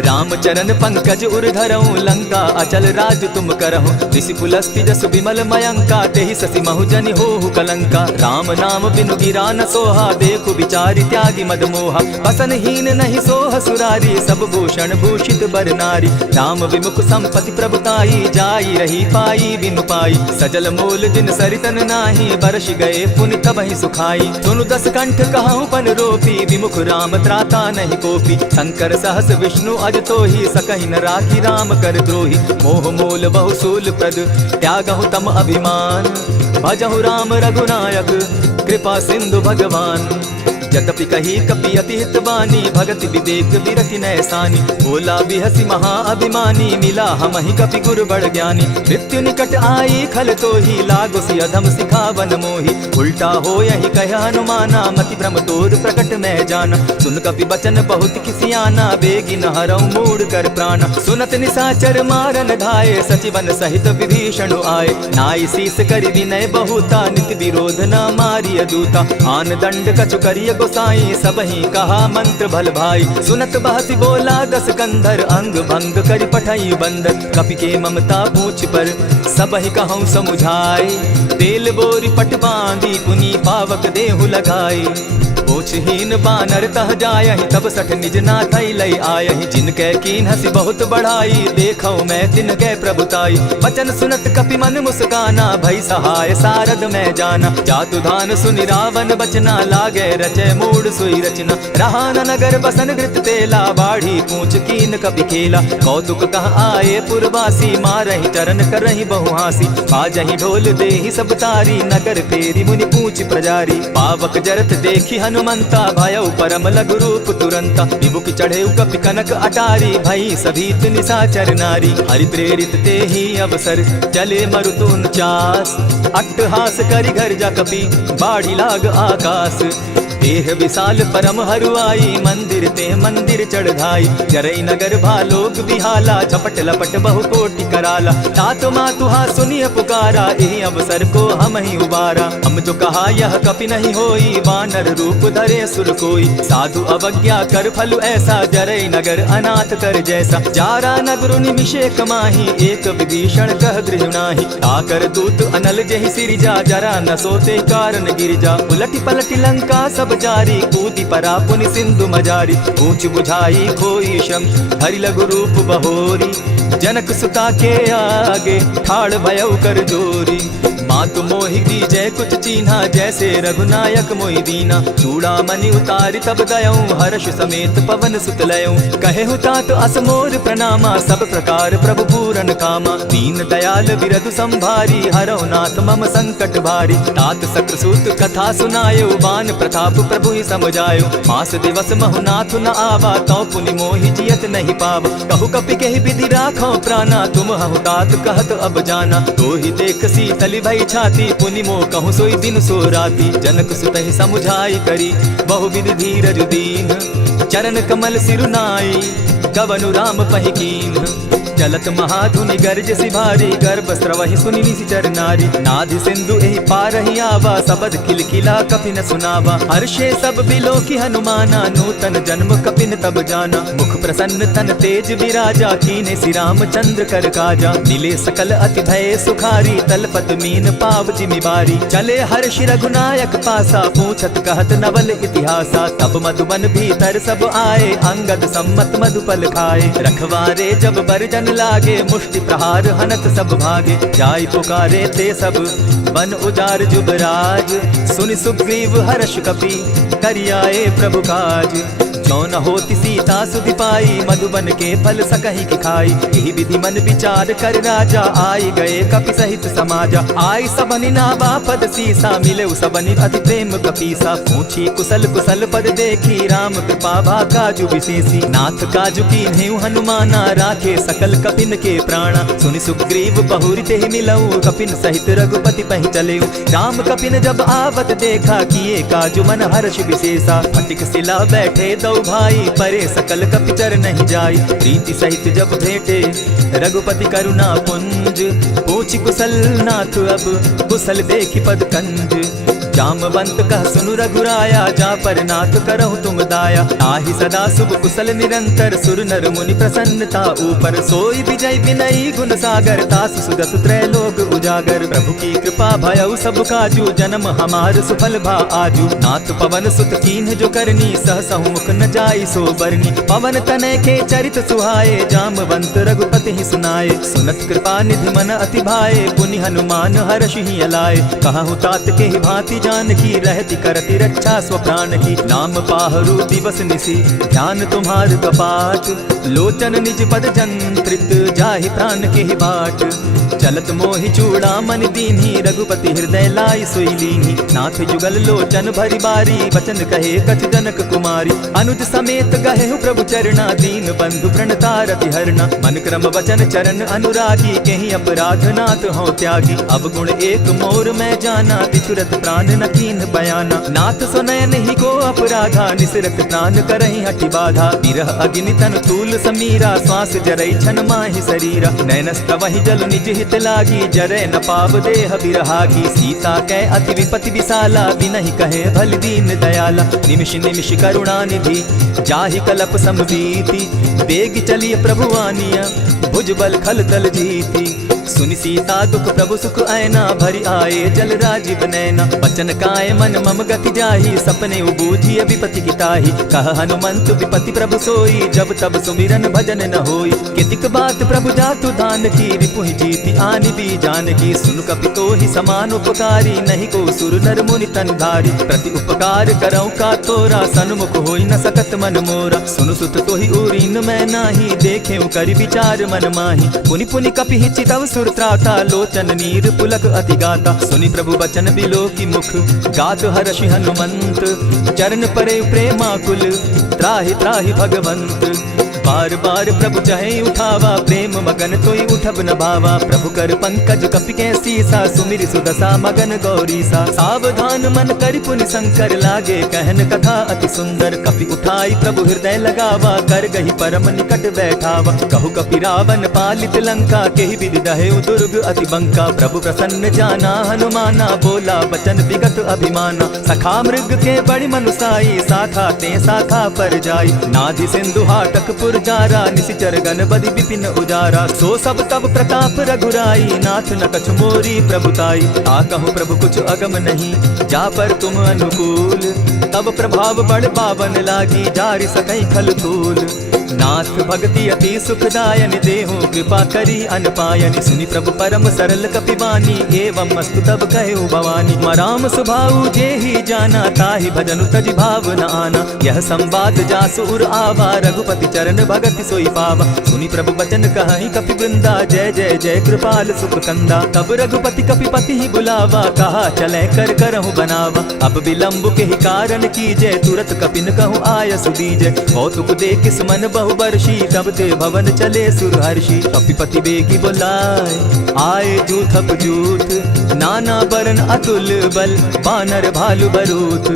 रामचरण पंकज उर धरऊं, लंका अचल राज तुम करहु। ऋषि पुलस्ति जसु विमल मयंका, तेहि ससि महु जनि होहु कलंका। राम नाम बिनु गिरा न सोहा, देखु विचारि त्यागी मद मोहा। बसन हीन नहीं सोह सुरारी, सब भूषण भूषित बर नारी। राम विमुख संपत्ति प्रभुताई, जाई रही पाई बिनु पाई। सजल मोल जिन सरितन नाही, बरस गए पुनि तबहि सुखाई। सुनु दस कंठ कहूँ पन रोपी, विमुख राम त्राता नहीं कोपी। शंकर सहस विष्णु अज तो ही, सकहि न राखी राम कर द्रोही। मोह मोल बहुसूल प्रद त्यागहु तम अभिमान, भजहु राम रघुनायक कृपा सिंधु भगवान। जतपि कही कपि अति हितवानी, भगति विवेक विरति नैसानी। बोला बिहसी महा अभिमानी, मिला हमहि कपि गुरु बड़ ज्ञानी। मृत्यु निकट आई खल तो ही, लागो सि अधम सिखावन मोही। उल्टा हो यही कह हनुमाना, मति भ्रम तोर प्रकट मैं जाना। सुन कपि बचन बहुत किसियाना, बेगी न हरऊ मूढ़ कर प्राणा। सुनत निशाचर मारन धाये, सचिवन सहित विभीषण आए। नाई शीस करि विनय बहुता, नित विरोध न मारिय दूता। आन दंड कछु करिय गोसाई, सबहि कहा मंत्र भल भाई। सुनत बहसी बोला दस कंधर, अंग भंग करि पठई बंदर। कपि के ममता पूछ पर सबहि कहूँ समुझाई। तेल बोरी पट बांधी, पुनि पावक देहु लगाई। पूछहीन बानर तह जायहि, तब सठ निज नाथै लई आयहि। जिनके कीन हसी बहुत बढ़ाई, देखौ मैं तिनके प्रभुताई। वचन सुनत कपि मन मुस्काना, भई सहाय सारद मैं जाना। जातु धान सुनि रावण बचना, लागे रचे मूढ़ सोई रचना। रहा न नगर बसन घृत तेला, बाढ़ी पूछ कीन कपि खेला। कौतुक कह आए पुरवासी, मारहि चरण करहि बहुहासी। बाजहि ढोल देहि सब तारी, नगर फेरी मुनि पूछ प्रजारी। पावक जरत देखी हनुमंता, भयउ परम लघु रूप तुरंता। विमुख चढ़े कपि कनक अटारी, भई सभीत निशाचर नारी। हरि प्रेरित ते ही अवसर, चले मरुत 49। अट्टहास करि घर जा कपि, बाढ़ी लाग आकाश। देह विशाल परम हरुआई, मंदिर ते मंदिर चढ़ाई। जरई नगर भालोक बिहाला, झपट लपट बहु कोटि कराला। तातु मातुहा सुनिय पुकारा, एहि अवसर को हम ही उबारा। हम जो कहा यह कपि नहीं होई, वानर रूप धरे सुर कोई। साधु अवज्ञा कर फल ऐसा, जरई नगर अनाथ कर जैसा। जारा नगर निमिषे कमाही, एक विभीषण कह गृह नाही। आकर दूत अनल जहि सिरिजा, जरा न सोते कारण गिरिजा। उलटि पलटि लंका सब जारी, कूदी परा पुनि सिंधु मजारी। ऊंच बुझाई खोई श्रम, हरि लघु रूप बहोरी। जनक सुता के आगे, ठाड़ भयउ कर जोरी। मातु मोहि दीजै कुछ चीन्हा, जैसे रघुनायक मोहि दीना। चूड़ामणि उतारि तब गयऊँ, हर्ष समेत पवन सुत लयऊँ। कहेहु तात असमोर प्रणामा, सब प्रकार प्रभु पूरन कामा। दीन दयाल बिरधु संभारी, हरौ नाथ मम संकट भारी। तात सक्रसूत कथा सुनायो, बान प्रताप प्रभु ही समझायो। मास दिवस महु नाथ न आवा, तौ पुनि मोहि जियत नहीं पावा। कहु कपि कहि विधि राखो प्राणा, तुम हहु तात कहत अब जाना। तो ही देख शीतलि भई छाती, पुनि मोह कहूँ सोई दिन सो राती। जनक सुतहि समुझाई करी, बहु विधि धीरज दीन। चरण कमल सिरु नाई, कवनु राम पहि कीन। चलत महाधुनि गर्ज सिभारी, गर्भ स्रवहि सुनि निशिचर नारी। नाधि सिंधु एहि पारहि आवा, सबद किलकिला कपिन सुनावा। हर्षे सब बिलोकी हनुमाना, नूतन जन्म कपिन तब जाना। मुख प्रसन्न तन तेज विराजा, कीने श्री रामचंद्र कर काजा। मिले सकल अति भय सुखारी, तलपत मीन पाव जिमि बारी। चले हर्षि रघुनायक पासा, पूछत कहत नवल इतिहासा। तब मधुबन भीतर सब आए, अंगद सम्मत मधुपल खाए। रखवारे जब बरजन लागे, मुष्टि प्रहार हनत सब भागे। जाय पुकारे ते सब बन उजार जुबराज, सुनि सुग्रीव हर्ष कपि करियाए प्रभु काज। जो न होती सीता सुधि पाई, मधुबन के फल सकहि की खाई। यही विधि मन विचार कर राजा, आई गए कपि सहित समाजा। आई सबनि नावा पद सीसा, मिले सबनि अति प्रेम कपीसा। पूछी कुशल कुशल पद देखी, राम कृपा भा काजु विशेषी। नाथ काजु कीन्हेउ हनुमाना, राखे सकल कपिन के प्राणा। सुनि सुग्रीव बहुरि तेहि मिलऊ, कपिन सहित रघुपति पहि चलेऊ। राम कपिन जब आवत देखा, किए काजु मन हर्ष विशेषा। फटिक सिला बैठे दो भाई, परे सकल कपिचर नहीं जाई। प्रीति सहित जब भेंटे रघुपति करुणा पुंज, पूछि कुशल नाथ अब कुशल देखि पद कंज। जामवंत कह सुनु रघुराया, जा पर नाथ करहु तुम दाया। ताहि सदा शुभ कुशल निरंतर, सुर नर मुनि प्रसन्नता ऊपर। सोई विजय विनयी गुण सागर, तासु सुदसु त्रैलोक उजागर। प्रभु की कृपा भयउ सब काजू, जन्म हमार सुफल भा आजू। नाथ पवन सुत कीन्ह जो करनी, सहसहु मुख न जाई सो बरनी। पवन तनय के चरित सुहाए, जामवंत रघुपति ही सुनाए। सुनत कृपा निधि मन अति भाए, पुनि हनुमान हर्षि ही अलाए। कहु तात के ही भांति जानकी, रहती करती रक्षा स्वप्राण की। नाम पाहरु दिवस निसी, ध्यान तुम्हार कपाट। लोचन निज पद जंत्रित, जाहि प्राण के ही बाट। चलत मोहि चूड़ामणि दीन्ही, रघुपति हृदय लाई सोई लीन्ही। नाथ जुगल लोचन भरि बारी, वचन कहे कछ जनक कुमारी। अनुज समेत गहेहु प्रभु चरणा, दीन बंधु प्रणतारति हरना। मन क्रम वचन चरण अनुरागी, केहि अपराध नाथ हो त्यागी। अब गुण एक मोर मैं जाना, बिछुरत प्राण न कीन्ह बयाना। नाथ सुनय नहीं को अपराधा, निसरत प्राण करहि हठि बाधा। बिरह अग्नि तन तूल समीरा, श्वास जरई छन माहि शरीरा। नयनस्तवहि जल निज हित लागी, जरै न पाव देह बिरहागी। सीता कै अति विपति विशाला, बिनहि कहे भल दीन दयाला। निमिष निमिष करुणा निधि, जाहि कलप समबीति। बेग चलिए प्रभु आनिया, भुजबल खल तल जीती। सुनि सीता दुख प्रभु सुख ऐना, भरि आए जल राजीव नैना। बचन काय मन मम गति जाहि, सपने बूझिय विपति किताहि। कह हनुमंत विपति प्रभु सोई, जब तब सुमिरन भजन न होई। कितिक बात प्रभु जातु दान की, रिपुहि जीति आनि भी जानकी। सुन कपि तोहि समान उपकारी, नहीं को सुर नर मुनि तन धारी। प्रति उपकार करौ का तोरा, सन्मुख होई न सकत मन मोरा। सुनु सुत तोहि उरीन मैं नाही, देखेउ करि विचार मन माही। पुनि पुनि कपि हिचितव सुर त्राता, लोचन नीर पुलक अति गाता। सुनि प्रभु बचन बिलो की मुख, गात हर्षि हनुमंत। चरण परे प्रेमाकुल, त्राहि त्राहि भगवंत। बार बार प्रभु चाहे उठावा, प्रेम मगन तोई उठब न भावा। प्रभु कर पंकज कपि के सीसा, सुमिरि सुदशा मगन गौरीसा। सावधान मन करि पुनि शंकर, लागे कहन कथा अति सुंदर। कपि उठाई प्रभु हृदय लगावा, कर गही परम निकट बैठावा। कहु कपि रावण पालित लंका, केहि विधि दहेउ दुर्ग अति बंका। प्रभु प्रसन्न जाना हनुमाना, बोला बचन विगत अभिमाना। सखा मृग के बड़ि मनुसाई, शाखा ते शाखा पर जाई। नाधि सिंधु हाटक पुर जारा, निशिचर गण बदि विपिन उजारा। सो सब तब प्रताप रघुराई, नाथ न कछु मोरी प्रभुताई। कहूँ प्रभु कुछ अगम नहीं, जा पर तुम अनुकूल। तब प्रभाव बड़ पावन लागी, जारि सकई खल तूल। नाथ भक्ति अति सुखदायनि, देहु कृपा करी अनपायनि। सुनि प्रभु परम सरल कपिवानी, एवं मस्तु तब कहु भवानी। मराम सुभाऊ जेहि जाना, ताहि भजनु तजि भाव न आना। यह संवाद जासु उर आवा, रघुपति चरण भगति सोई पावा। सुनि प्रभु बचन कहि कपि वृंदा, जय जय जय कृपाल सुख कंदा। तब रघुपति कपिपति ही बुलावा, कहा चले कर करहु बनावा। अब विलंब के ही कारण कीजय, तुरत कपिन कहु आय सुदीजय। कौतुक देख सुमन बहु वर्षी, तब ते भवन चले सुरहर्षि। कपिपति बेगी बोलाए, आए जूथप जूथ। नाना बरन अतुल बल, बानर भालु बरूथ।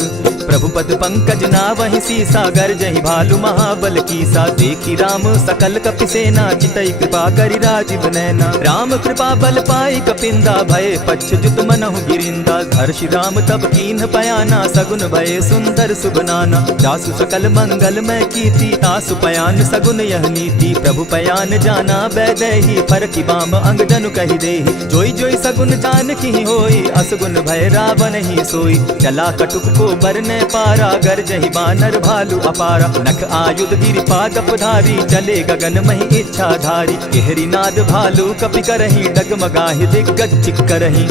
प्रभु पद पंकज नावहि सीसा, गर्जहि भालु महाबल कीसा। देखी राम सकल कपि सेना, चितई कृपा करि राजीव नैना। राम कृपा बल पाई कपिंदा, भय पच्छ जुत मनहु गिरिंदा। हर्षि राम तब कीन्ह पयाना, सगुन भय सुंदर शुभ नाना। जासु सकल मंगल मैं कीर्ति, तासु पयान सगुन यह नीति। प्रभु पयान जाना बैदेही, फरकि बाम अंग जनु कहि देहि। जोई जोई सगुन जान की होई, असगुन भय रावण ही सोई। चला कटुक को बरने पारा, गर्जहि बानर भालु अपारा। नख आयुध गिरि पादप धारी, चले गगन महि इच्छाधारी। केहरी नाद भालु कपि करहि, डगमगाहि दिग्गज चिक्करहि।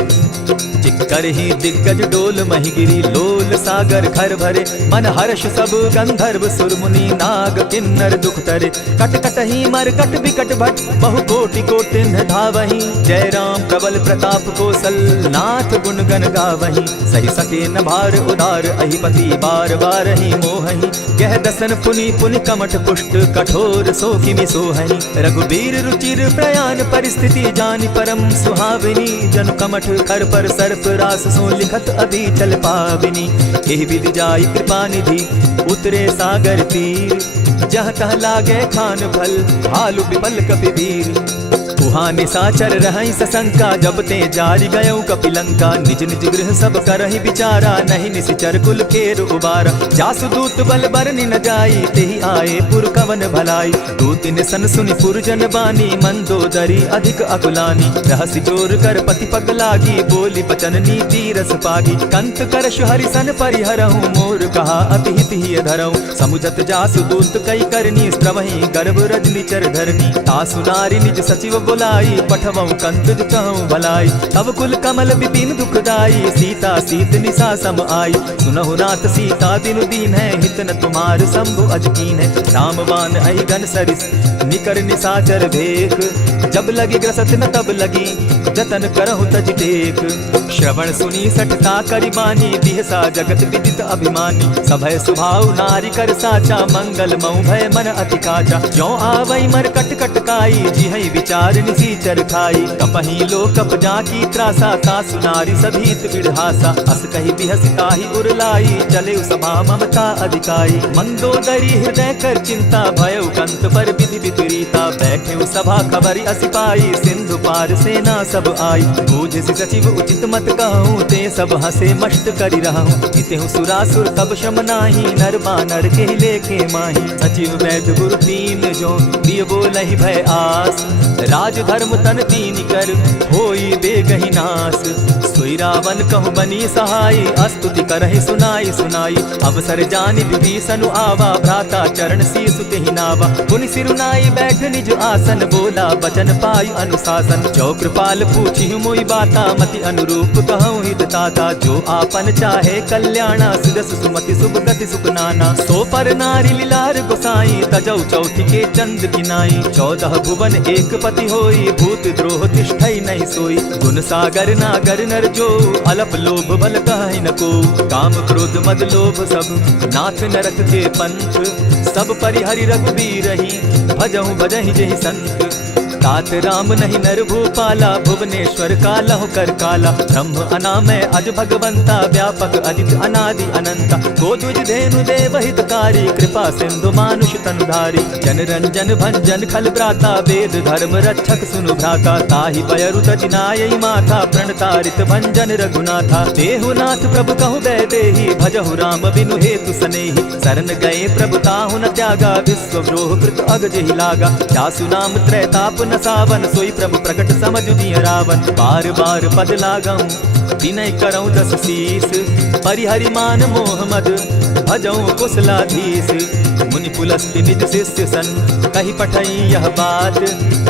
चिक्करहि दिग्गज डोल महि गिरी, लोल सागर खर भरे। मन हर्ष सब गंधर्व सुर मुनि, नाग किन्नर दुख तरे। कट कटहि मरकट बिकट भट, बहु कोटि कोटिन्ह धावहि। जय राम प्रबल प्रताप कौशल, नाथ गुण गण गावहि। सहि सके न भार उदार, अहिपति बार बार ही मोहहि। गह दसन पुनि पुनि कमठ पुष्ट, कठोर सो किमि सोहहि। रघुबीर रुचिर प्रयाण परिस्थिति, जानि परम सुहाविनी। जनु कमठ खर पर सर्प रास, सो लिखत अभी चल पाविनी। एहि विधि जाई कृपा निधि, उतरे सागर तीर। जह तह लागे खान फल, भालु विपल कपि वीर। उहाँ निशाचर रहै सशंका, जब ते जारि गयौ कपिलंका। निज निज गृह सब करहि विचारा, नहीं निशिचर कुल केर उबारा। जासु दूत बल बरनि न जाई, तेहि आए पुर कवन भलाई। दूतिन सन सुनि पुरजन बानी, मंदोदरी अधिक अकुलानी। रहसि जोर कर पति पग लागी, बोली बचन नीति रस पागी। कंत करश हरि सन परिहरहु, मोर कहा अति हित ही धरहु। समुझत जासु दूत कई करनी, स्त्रवहि गर्भ रजनी चर धरनी। तासु नारी निज सचिव बुलाई, पठवहु कंत कहूँ भलाई। तब कुल कमल विपिन दुखदाई, सीता सीत निशा सम आई। सुनहु नाथ सीता बिनु दीन है, हित न तुम्हार शंभु अजकीन है। रामबान अहि घन सरिस, निकर निशाचर भेख। जब लगी ग्रसत न तब लगी, जतन करहु तज टेक। श्रवण सुनी सठता करि बानी, बिहसा जगत विदित अभिमानी। सभय सुभाव नारी कर साचा, मंगल मऊ भय मन अति काचा। जो आवै मर कट कट काई, जिहै विचार निसीचर खाई। कपहि लो कप जाकी त्रासा, तासु नारी सभीत बिढ़ासा। अस कहि बिहसिता ही उरलाई, चले सभा ममता अधिकाई। मंदोदरी हृदय कर चिंता, भयउ कंत पर विधि विपरीता। बैठे सभा खबर अस पाई, सिंधु पार सेना सब आई। बूझि सचिव उचित मत कहूँ, ते सब हसे मस्त करि रहूँ। इतेहु सुरासुर तब शम नाही, नर बानर के लेके माही। सचिव वैद्य गुरु तीन जो, दिय बोलहि भय आस। राज धर्म तन तीन कर, होई बेगहि नास। सोई रावण कहु बनी सहाय, स्तुति करहि सुनाई सुनाई। अवसर जानि विभीषण आवा, भ्राता चरण शीसु तेहि नावा। पुनि सिरुनाई बैठ निज आसन, बोला बचन पाई अनुशासन। जो कृपाल पूछि मोई बाता, मति अनुरूप कहूँ हित ताता। जो आपन चाहे कल्याणा, सुदस सुमति शुभ गति सुख नाना। सो पर नारी लीलार गोसाई, तजौ चौथि के चंद किनाई। 14 भुवन एक पति होई, भूत द्रोह तिष्ठै नहीं सोई। गुण सागर नागर नर जो, अलप लोभ बल कहि न को। काम क्रोध मद लोभ सब, नाथ नरक के पंथ। सब परिहरि रघुबीरहि, भजहु भजहि जेहि संत। तात राम नहीं नर भूपाला, भुवनेश्वर कालहु कर काला। ब्रह्म अनामय अज भगवंता, व्यापक अजित अनादि अनंता। गोद्विज धेनु देव हितकारी, कृपा सिंधु मानुष तनुधारी। जन रंजन भंजन खल भ्राता, वेद धर्म रक्षक सुनु भ्राता। ताहि बयरु तजिनायि माथा, प्रणतारित भंजन रघुनाथा। देहुनाथ प्रभु कहु बैदेही, भजहु राम बिनु हेतु सनेही। शरण गए प्रभु ताहु न त्यागा, विश्व द्रोह कृत अग जेहि लागा। जासु नाम त्रैताप न सावन, सोई प्रभु प्रकट समझ दिय रावण। बार बार पद लागऊं, विनय करऊं दस शीस। परिहरि मान मोह मद, भजऊं कुशलाधीश। मुनि पुलस्ति निज शिष्य सन, कहि पठई यह बात।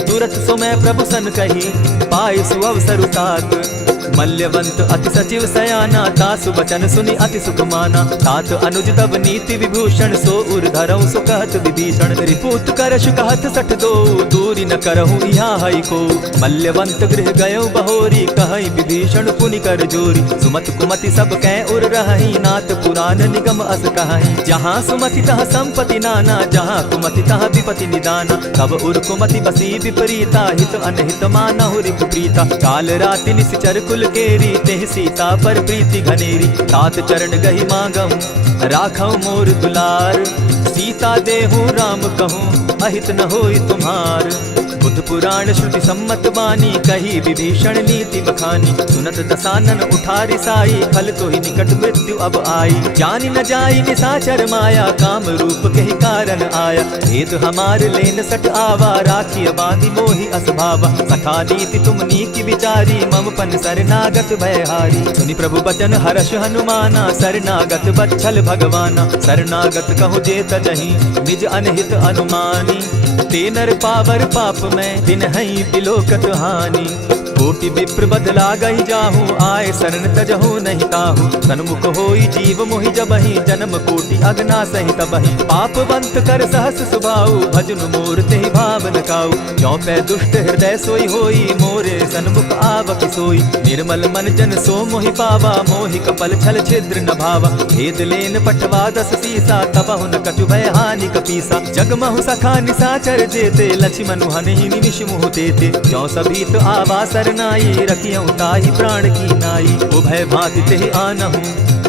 तुरत सो मैं प्रभु सन कही, पाए सुअवसर तात। मल्यवंत अति सचिव सयाना, तासु बचन सुनि अति सुख माना। तात अनुज तब नीति विभूषण, सो उर धरऊं सो कहत विभीषण। रिपुत करश कहत सठ दो, दूरी न करहूँ यहाँ हई को। मल्यवंत गृह गयो बहोरी, कहई विभीषण पुनि कर जोरी। सुमत कुमति सब कै उर रहई, नाथ पुराण निगम अस कहई। जहाँ सुमति तह संपति नाना, जहाँ कुमति तह विपति निदाना। तब उर कुमति बसी विपरीता, हित अनहित मानहु रिपु प्रीता। काल राति निशिचर कुल कुल केरी, तेह सीता पर प्रीति घनेरी। तात चरण गही मांगम, राखौ मोर दुलार। सीता देहु राम कहूँ, अहित न होई तुम्हार। बुद्ध पुराण श्रुति सम्मत बानी, कही विभीषण नीति बखानी। सुनत दसानन उठारी साई, फल तो ही निकट मृत्यु अब आई। जानी न जाई निशाचर माया, काम रूप के ही कारण आया। भेद हमार लेन सट आवा, राखी बांधी मोहि असभावा। सखा नीति तुम नीति विचारी, मम पन शरणागत भयहारी। सुनि प्रभु बचन हर्ष हनुमाना, शरणागत बच्छल भगवाना। शरणागत कहु जे तजहि, निज अनहित अनुमानी। ते नर पावर पाप में, दिन हई बिलोकत हानि। कोटि विप्र बदला गही जाहूँ, आए शरण तजहु नहीं ताहू। सन्मुख होई जीव मोहि जबहि, जन्म कोटि अगना सही तबहि। पापवंत कर सहस सुभाऊ, भजनु मोर तेहि भाव न काऊ। जो पै दुष्ट हृदय सोई होई, मोरे सन्मुख आवक सोई। निर्मल मन जन सो मोहि पावा, मोहि कपल छल छिद्र न भावा। भेद लेन पटवा दस सीसा, तबहु न कछु भय हानि कपीसा। जगमहु सखा निशाचर जेते, लक्ष्मण हनहि निमिष मुह तेते। जो सभीत आवा सरनाई, रखियौ ताहि प्राण की नाई। उभय भांति तेहि आनहु,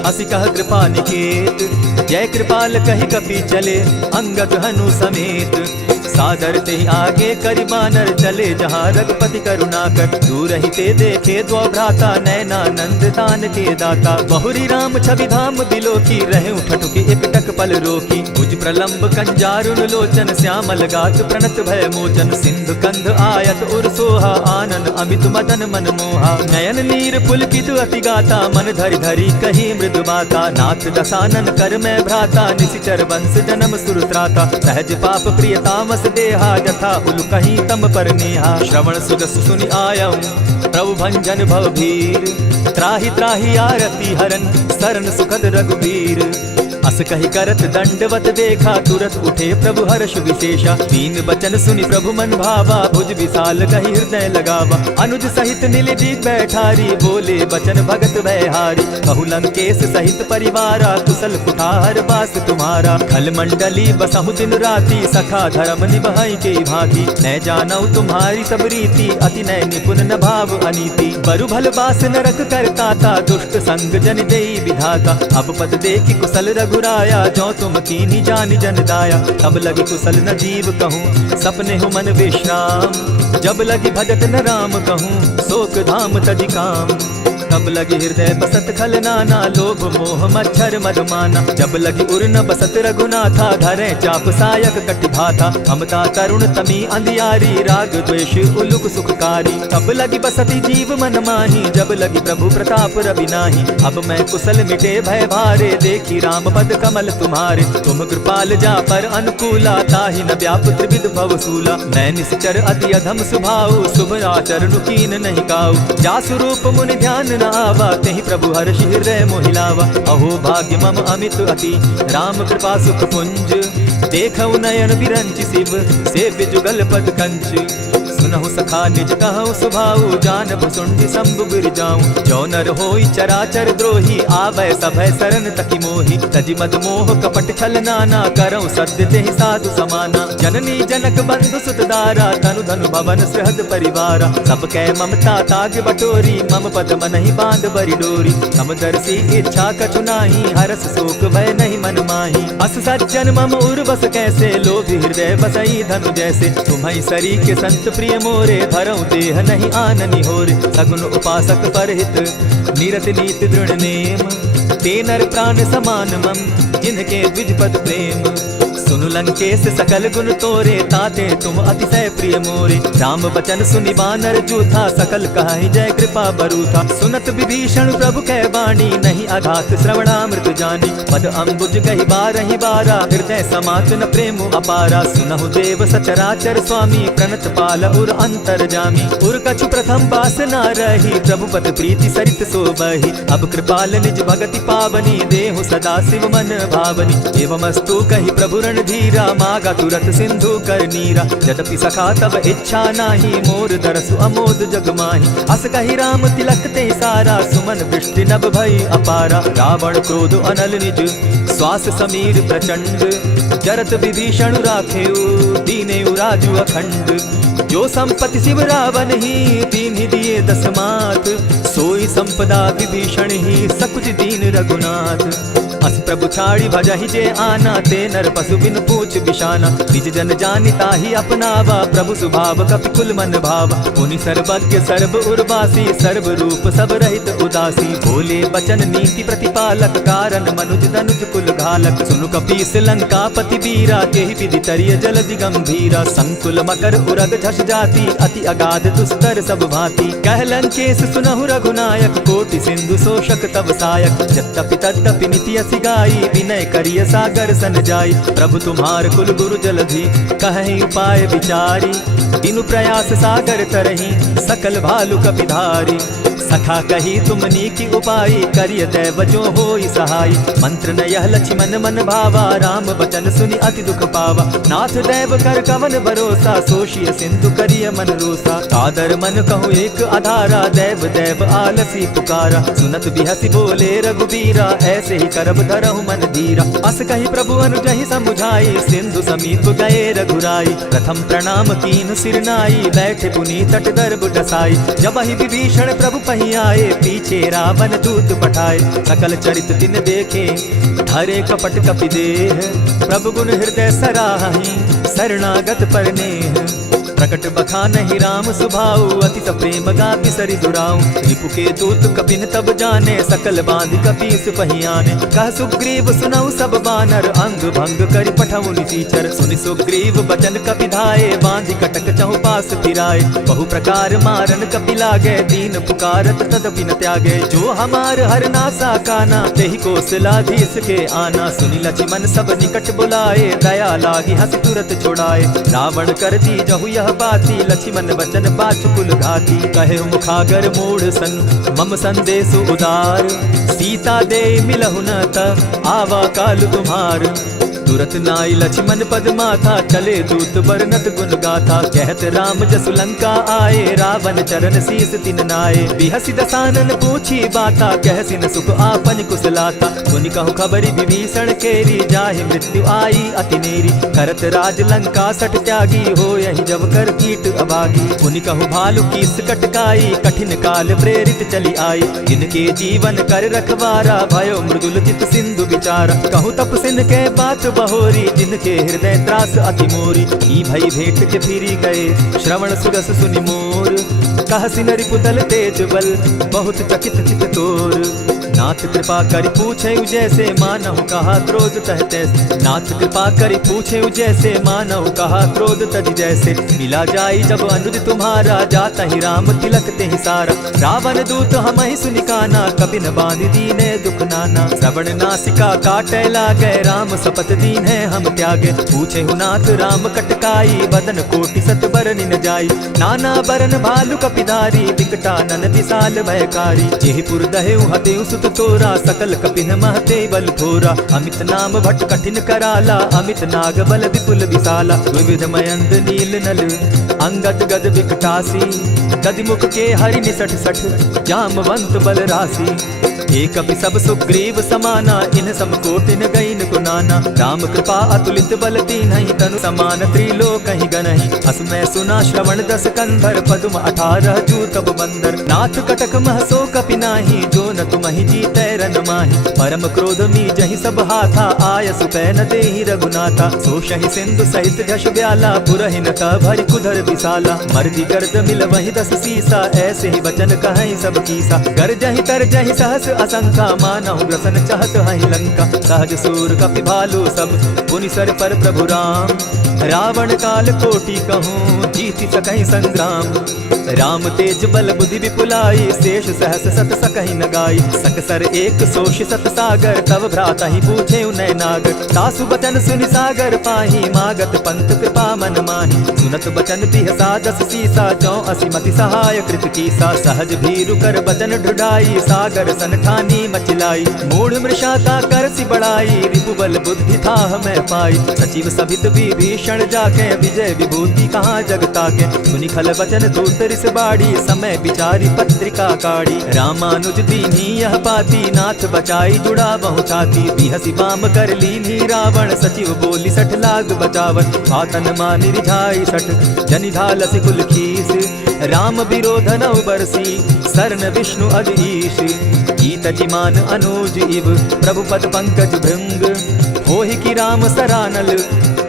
हसी कह कृपा निकेत। जय कृपाल कहि कपि चले, अंगद हनु समेत। सादर ते आगे करि बानर, चले जहाँ रघुपति करुणा कर। दूर ही ते देखे दो भ्राता, नैनानंद दान के दाता। बहुरी राम छवि धाम बिलोकी, रहे ठठुके एक टक पल रोकी। भुज प्रलंब कंजारुन लोचन, श्यामल गात प्रणत भय मोचन। सिंधु कंध आयत उर सोहा, आनन अमित मदन मन मोहा। नयन नीर पुलकित अति गाता, मन धरि धरि कही मृदु बाता। नाथ दसानन कर मैं भ्राता, निशिचर वंश जन्म सुरत्राता। सहज पाप प्रिय तामस देहा, जथा उल कहीं तम पर नेहा। श्रवण सुजस सुनि आयऊं, प्रभु भंजन भवभीर। त्राहि त्राहि आरती हरन, शरण सुखद रघुवीर। अस कही करत दंडवत देखा, तुरत उठे प्रभु हर्ष विशेषा। तीन बचन सुनि प्रभु मन भावा, भुज विशाल कही हृदय लगावा। अनुज सहित नीलि बैठारी, बोले बचन भगत भयहारी। कहु लंकेश सहित परिवारा, कुशल कुठार बास तुम्हारा। खल मंडली बसहु दिन राती, सखा धर्म निभाई के भांति। न जानऊ तुम्हारी सब रीति, अति नय निपुण न भाव अनीति। बरु भल बास नरक करताता, दुष्ट संग जन देई विधाता। अब पद देखि कुशल रघुराया, जो तुम कीनी जानि जन दाया। तब लगी कुशल न जीव कहूँ, सपने हो मन विश्राम। जब लगी भजत न राम कहूँ, शोक धाम तजि काम। तब लगी हृदय बसत खल नाना, लोभ मोह मच्छर मदमाना। जब लगी उर न बसत रघुनाथा, धरे चाप सायक कटि भाथा। ममता तरुण तमी अंधियारी, राग द्वेष उलुक सुखकारी। तब लगी बसती जीव मन माही, जब लगी प्रभु प्रताप रवि नाही। अब मैं कुशल मिटे भय भारे, देखी राम पद कमल तुम्हारे। तुम कृपाल जा पर अनुकूला, ताहि न व्याप त्रिविध भवसूला। मैं निश्चर अति अधम स्वभाव, शुभ आचरण कीन नहीं काऊ। जासु रूप मुनि ध्यान न आवा, तेहि प्रभु हर्ष हृदय मोहिलावा। अहो भाग्य मम अमित अति, राम कृपा सुख पुंज। देखऊ नयन बिरंच शिव, सेव्य जुगल पद कंच। सुनहु सखा निज कहु सुभाऊ, जानब सुंडि शंभु गिर जाऊं। जो नर होई चराचर द्रोही, आवे सभय शरण तकी मोहि। तजि मद मोह कपट छल नाना, करऊं सत्य तेहि साधु समाना। जननी जनक बंधु सुत दारा, तनु धनु भवन सहद परिवारा। सब कै ममता ताग बटोरी, मम पद मनहि बांध बरि डोरी। समदर्शी इच्छा कछु नाही, हरस शोक भय नहीं मन माही। अस सज्जन मम उर्वस कैसे, लोभी हृदय बसई धनु जैसे। तुम्हि सरी के संत प्रिय मोरे, धरऊं देह नहीं आननि होरे। सगुन उपासक परहित, निरत नीति दृढ़ नेम। ते नर प्राण समान मम, जिनके द्विजपद प्रेम। सुनु लंकेश सकल गुण तोरे, ताते तुम अतिशय प्रिय मोरे। राम बचन सुनि बानर जूथा, सकल कहाहि जय कृपा बरूथा। सुनत विभीषण प्रभु कै बाणी, नहीं अघात श्रवणामृत जानी। पद अम्बुज गहि बारहि बारा, हृदय समात न प्रेम अपारा। सुनहु देव सचराचर स्वामी, प्रणत पाल उर अंतर जामी। उर कछु प्रथम बास न रही, प्रभु पद प्रीति सरित सोबहि। अब कृपाल निज भगति पावनी, देहु सदा शिव मन भावनी। एवमस्तु कहि प्रभु धीरा, मागा तुरत सिंधु कर नीरा। यद्यपि सखा तब इच्छा नाही, मोर दरसु अमोद जग माही। अस कहि राम तिलक ते सारा, सुमन वृष्टि नभ भई अपारा। रावण क्रोध अनल निज, श्वास समीर प्रचंड। जरत विभीषण राखेउ, दीनेउ राजु अखंड। जो संपत्ति शिव रावण ही, दीन्हि दिए दस मात। सोई होई संपदा विभीषण ही सकुच दीन रघुनाथ। अस प्रभु छाड़ी भजहि जे आना, ते नर पशु बिन पूछ बिशाना। निज जन जानिता ही अपनावा, प्रभु स्वभाव कपि कुल मन भावा। मुनि सर्वज्ञ सर्व उर्वासी, सर्व रूप सब रहित उदासी। बोले बचन नीति प्रतिपालक, कारण मनुज धनुज कुल घालक। सुनु कपीस लंकापति वीरा, केहि विधि तरिय जलधि गंभीरा। संकुल मकर उरग झष जाति, अति अगाध दुस्तर सब भांति। कह लंकेश सुनहु रघुनायक, कोटि सिंधु शोषक तब सायक। यद्यपि तद्यपि निति असि गाई, विनय करिय सागर सन जाई। प्रभु तुम्हार कुल गुरु जलधि, कहि उपाय विचारी। तीनु प्रयास सागर तरही, सकल भालु कपिधारी। सखा कही तुमनी की उपाय, करिय दैव जो होई सहाय। मंत्र न यह लक्ष्मण मन भावा, राम बचन सुनि अति दुख पावा। नाथ दैव कर कवन भरोसा, सोशिय सिंधु करिय मन रोसा। सादर मन कहूँ एक आधारा, दैव दैव आलसी पुकारा। सुनत बिहसी बोले रघुबीरा, ऐसे ही करब धरहु मन धीरा। अस कही प्रभु अनुजहि समुझाई, सिंधु समीप गए रघुराई। प्रथम प्रणाम कीन सिर नाई, बैठे पुनि तट दर्भ डसाई। जब ही विभीषण प्रभु पही आए, पीछे रावण दूत पठाए। सकल चरित तिन देखे, धरे कपट कपि देह। प्रभु गुण हृदय सराहि, शरणागत पर नेह। प्रकट बखानहि राम सुभाऊ, अति प्रेम गा बिसरि दुराऊ। रिपु के दूत कपिन तब जाने, सकल बांधि कपीस पहियाने। कह सुग्रीव सुनऊ सब बानर, अंग भंग करि पठऊ निसीचर। सुनि सुग्रीव बचन कपि धाये, बांधि कटक चहु पास फिराए। बहु प्रकार मारन कपि लागे, दीन पुकारत तदपि न त्यागे। जो हमार हर नासा काना, तेहि कौशलाधीश के आना। सुनि लक्ष्मण सब निकट बुलाए, दया लागी हंसी तुरत छोड़ाए। रावण कर दी जहु यह बाती, लक्ष्मण वचन बाचुकुल घाती। कहे मुखागर मूढ़ सन, मम संदेश उदार। सीता दे मिलहु न त, आवा काल तुम्हार। तुरत नाई लक्ष्मण पद माथा, चले दूत बरनत गुण गाथा। कहत राम जसु लंका आए, रावण चरण शीस तिन नाये। बिहसि दसानन पूछी बाता, कहसि न सुख आपन कुशलाता। सुनि कहु खबरि विभीषण केरी, जाहि मृत्यु आई अति नेरी। करत राज लंका सठ त्यागी, हो यही जब कर कीट अभागी। पुनि कहु भालु कीस कटकाई, कठिन काल प्रेरित चली आई। जिनके जीवन कर रखवारा, भयो मृदुल चित सिंधु विचारा। कहु तप सिन के बात बहोरी, जिनके हृदय त्रास अति मोरी। ई भई भेंट के फिरी गए, श्रवण सुरस सुनि मोर। कहसि नरि पुतल तेज बल, बहुत चकित चित तोर। नाथ कृपा करि पूछे जैसे, मानहु कहा क्रोध तह तैसे। नाथ कृपा करि पूछे जैसे, मानहु कहा क्रोध तज जैसे। मिला जाई जब अनुज तुम्हारा, जाता ही राम तिलक ते सारा। रावण दूत हमहि सुनि काना, कपि न बांधि दीने दुख नाना। श्रवण नासिका काटे लागे, राम शपथ दीन है हम त्यागे। पूछे नाथ राम कटकाई, बदन कोटि सत बरनि न जाई। नाना बरन भालु कपिधारी, विकटानन विशाल भयकारी। जेहिपुर दहेउ हतेउ सुत तोरा, सकल कपिन महते बल थोरा। अमित नाम भट्ट कठिन कराला, अमित नाग बल विपुल विशाला। विविध मयंद नील नल, अंगद गद विकटासी। गदिमुख के हरि निसठ सठ, जामवंत बल राशि। एक कपि सब सुग्रीव समाना, इन सम कोटिन गईन गुनाना। राम कृपा अतुलित बल तीन्हि, तनु समान त्रिलोक ही गनहि। अस मैं सुना श्रवण दस कंधर, पदुम 18 जूतब बंदर। नाथ कटक महसो कपि नाही, जो न तुमहि जीतै रन माहि। परम क्रोध मी जहि सब हाथा, आयसु पै न देहि रघुनाथा। सोषहि सिंधु सहित झष ब्याला, पुरहि न त भरि कुधर विशाला। मर्दि गर्द मिल वहि 10 सीसा, ऐसे ही वचन कहहि सब कीसा। गरजहि तरजहि सहस असंख्या, मानहु ग्रसन चाहत हहि लंका। सहज सूर कपि भालु सब, पुनि सर पर प्रभु राम। रावण काल कोटि कहूँ, जीति सकहि संग्राम। राम तेज बल बुद्धि विपुलाई, शेष सहस सत सकहि न गाई। सकसर एक सोष सत सागर, तब भ्राता ही पूछे उनय नागर। सासु बचन सुनि सागर पाही, मागत पंथ कृपा मन माही। सुनत बचन बिहसा 10 सीसा, जौ असिमति सहाय कृत कीसा। सहज भीरु कर बचन ढुढ़ाई, सागर सन ठानी मचिलाई। मूढ़ मृषाता कर सि बढ़ाई, रिपु बल बुद्धि थाह मैं पाई। सचिव सभित विभीषण जाके, विजय विभूति कहाँ जगता के। सुनि खल बचन दूत रिस बाड़ी, समय विचारी पत्रिका काढ़ी। रामानुज दीन्ही यह पाती, नाथ बचाई जुड़ा बहु छाती। बिहसी बाम कर लीनी रावण, सचिव बोली 60 लाख बचावन। आतन मानि रिझाई 60, जनि ढालसि कुल खीस। राम विरोध नौ बरसी शरण विष्णु अधीश। कीत जिमान अनुज इव प्रभु पद पंकज भृंग। होहि की राम सरानल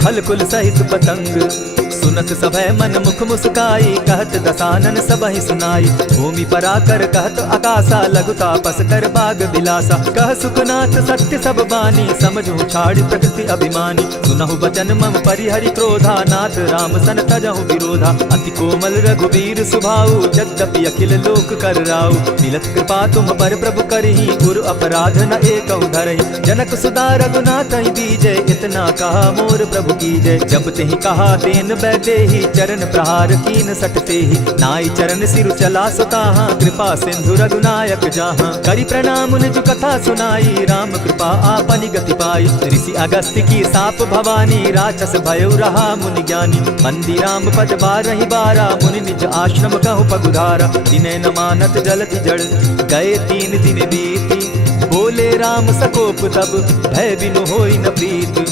खल कुल सहित पतंग। सुनत सभय मन मुख मुस्काई कहत दसानन सबहि सुनाई। भूमि पराकर कहत आकाशा लघु तापस कर बाग बिलासा। कह सुखनाथ सत्य सब बानी समझू छाड़ प्रकृति अभिमानी। सुनहु बचन मम परिहरि क्रोधा नाथ राम सन तजहु विरोधा। अति कोमल रघुवीर सुभाऊ जगदपि अखिल लोक कर राउ। मिलत कृपा तुम पर प्रभु करही गुरु अपराध न एकहु धरहि। जनक सुदा रघुनाथ दीजय इतना कहा मोर प्रभु कीजय। जब तेहि कहा तेन देहि चरण प्रहार कीन सटते ही। नाई चरण सिरु चला सुताहा कृपा सिंधु रघुनायक जहाँ। करि प्रणाम निज कथा सुनाई राम कृपा आपनि गति पाई। ऋषि अगस्त्य की साप भवानी राक्षस भयो रहा मुनि ज्ञानी। बंदी राम पद बारहि बारा मुनि निज आश्रम कहु पगुधारा। दिनै न मानत जलति जड़ गए 3 दिन बीती। बोले राम सकोप तब भय बिनु होई न प्रीत।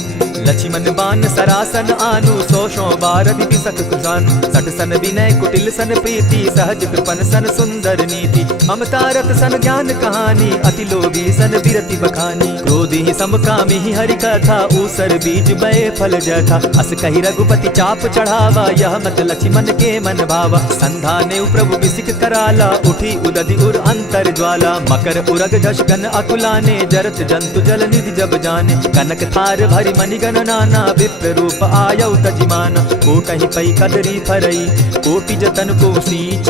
लक्ष्मण बान सरासन आनु 100 बार दिति सत कुसान। सठ सन विनय कुटिल सन प्रीति सहज कृपन सन सुंदर नीति। ममता रत सन ज्ञान कहानी अति लोभी सन बिरति बखानी। क्रोधी समकामी हरि कथा ऊसर बीज बय फल जथा। अस कहि रघुपति चाप चढ़ावा यह मत लक्ष्मण के मन भावा। संधाने प्रभु बिसिक कराला उठी उदधि उर अंतर ज्वाला। मकर उरग झष गन अकुलाने जरत जंतु जल निधि जब जाने। कनक थार भरि मणिगण नाना विप्र रूप आयौ तजिमाना। कोटहि पै कदरी फरई कोटि जतन को सींच।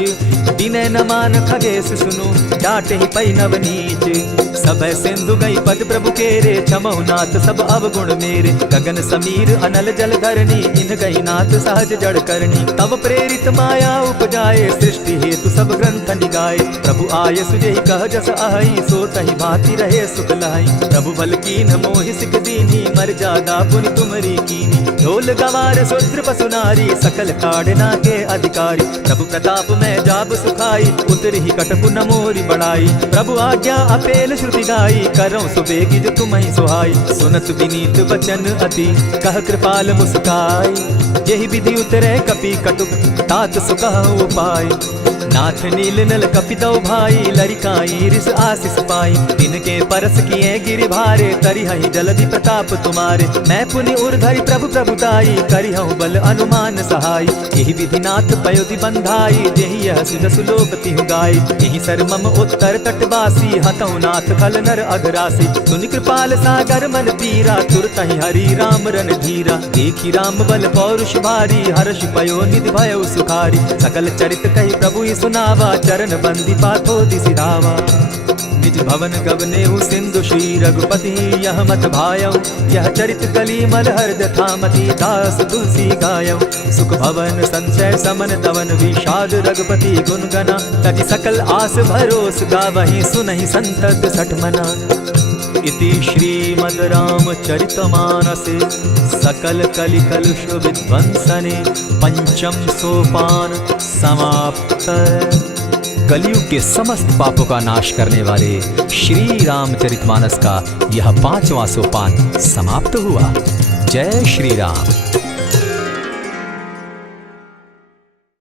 दिनै न मान खगेश सुनु डाटहि पै नवनीच। सब सिंधु गई पद प्रभु केरे क्षमहु नाथ सब अवगुण मेरे। गगन समीर अनल जल धरणी इन गई नाथ सहज जड़ करणी। तब प्रेरित माया उपजाए सृष्टि हेतु सब ग्रंथ निगाए। प्रभु आय सुजेहि कह जस अहि सो तहि भांति रहे सुख लाई। प्रभु बल कीन मोहि सिख दीनी मर्यादा पुनि तुमरी कीनी। ढोल गवार शूद्र पशु नारी सकल ताड़ना के अधिकारी। प्रभु प्रताप में जाब सुखाई उतरि ही कटकु न मोरी बढ़ाई। प्रभु आज्ञा अपेल श्रुति गाई करऊं सुबेगी जो तुम्हि सुहाई। सुनत विनीत वचन अति कह कृपाल मुस्काई। यही विधि उतरे कपि कटुक तात सुकहु उपाय। नाथ नील नल कपितौ भाई लरिकाई रिस आशीष पाई। तिनके परस किए गिरि भारे तरिहहि जलधि प्रताप तुम्हारे। मैं पुनि उर्धरि प्रभु प्रभुताई करिहु बल अनुमान सहाय। यही विधि नाथ पयोधि बंधाई जेहि यह सुजसु लोक तिहु गाई। यही सर मम उत्तर तटवासी हतहु नाथ खल नर अघरासी। सुनि कृपाल सागर मन पीरा तुरतहि हरि राम रन धीरा। देखी राम बल पौरुष भारी हर्ष पयो निधि भयो सुखारी। सकल चरित कहि प्रभु सुनावा चरण बंदी पाथो दिसि धावा। निज भवन गवनेहु सिंधु श्री रघुपति यह मत भायौ। यह चरित कली मल हर्द थामति दास तुलसी गायौ। सुख भवन संचय समन दवन विषाद रघुपति गुण गना। तजि सकल आस भरोस गावहि सुनहि संतत सठ मना। इति श्रीमद् रामचरितमानसे सकल कलि कलुष विध्वंसने पंचम सोपान समाप्त। कलयुग के समस्त पापों का नाश करने वाले श्री रामचरितमानस का यह 5वां सोपान समाप्त हुआ। जय श्री राम।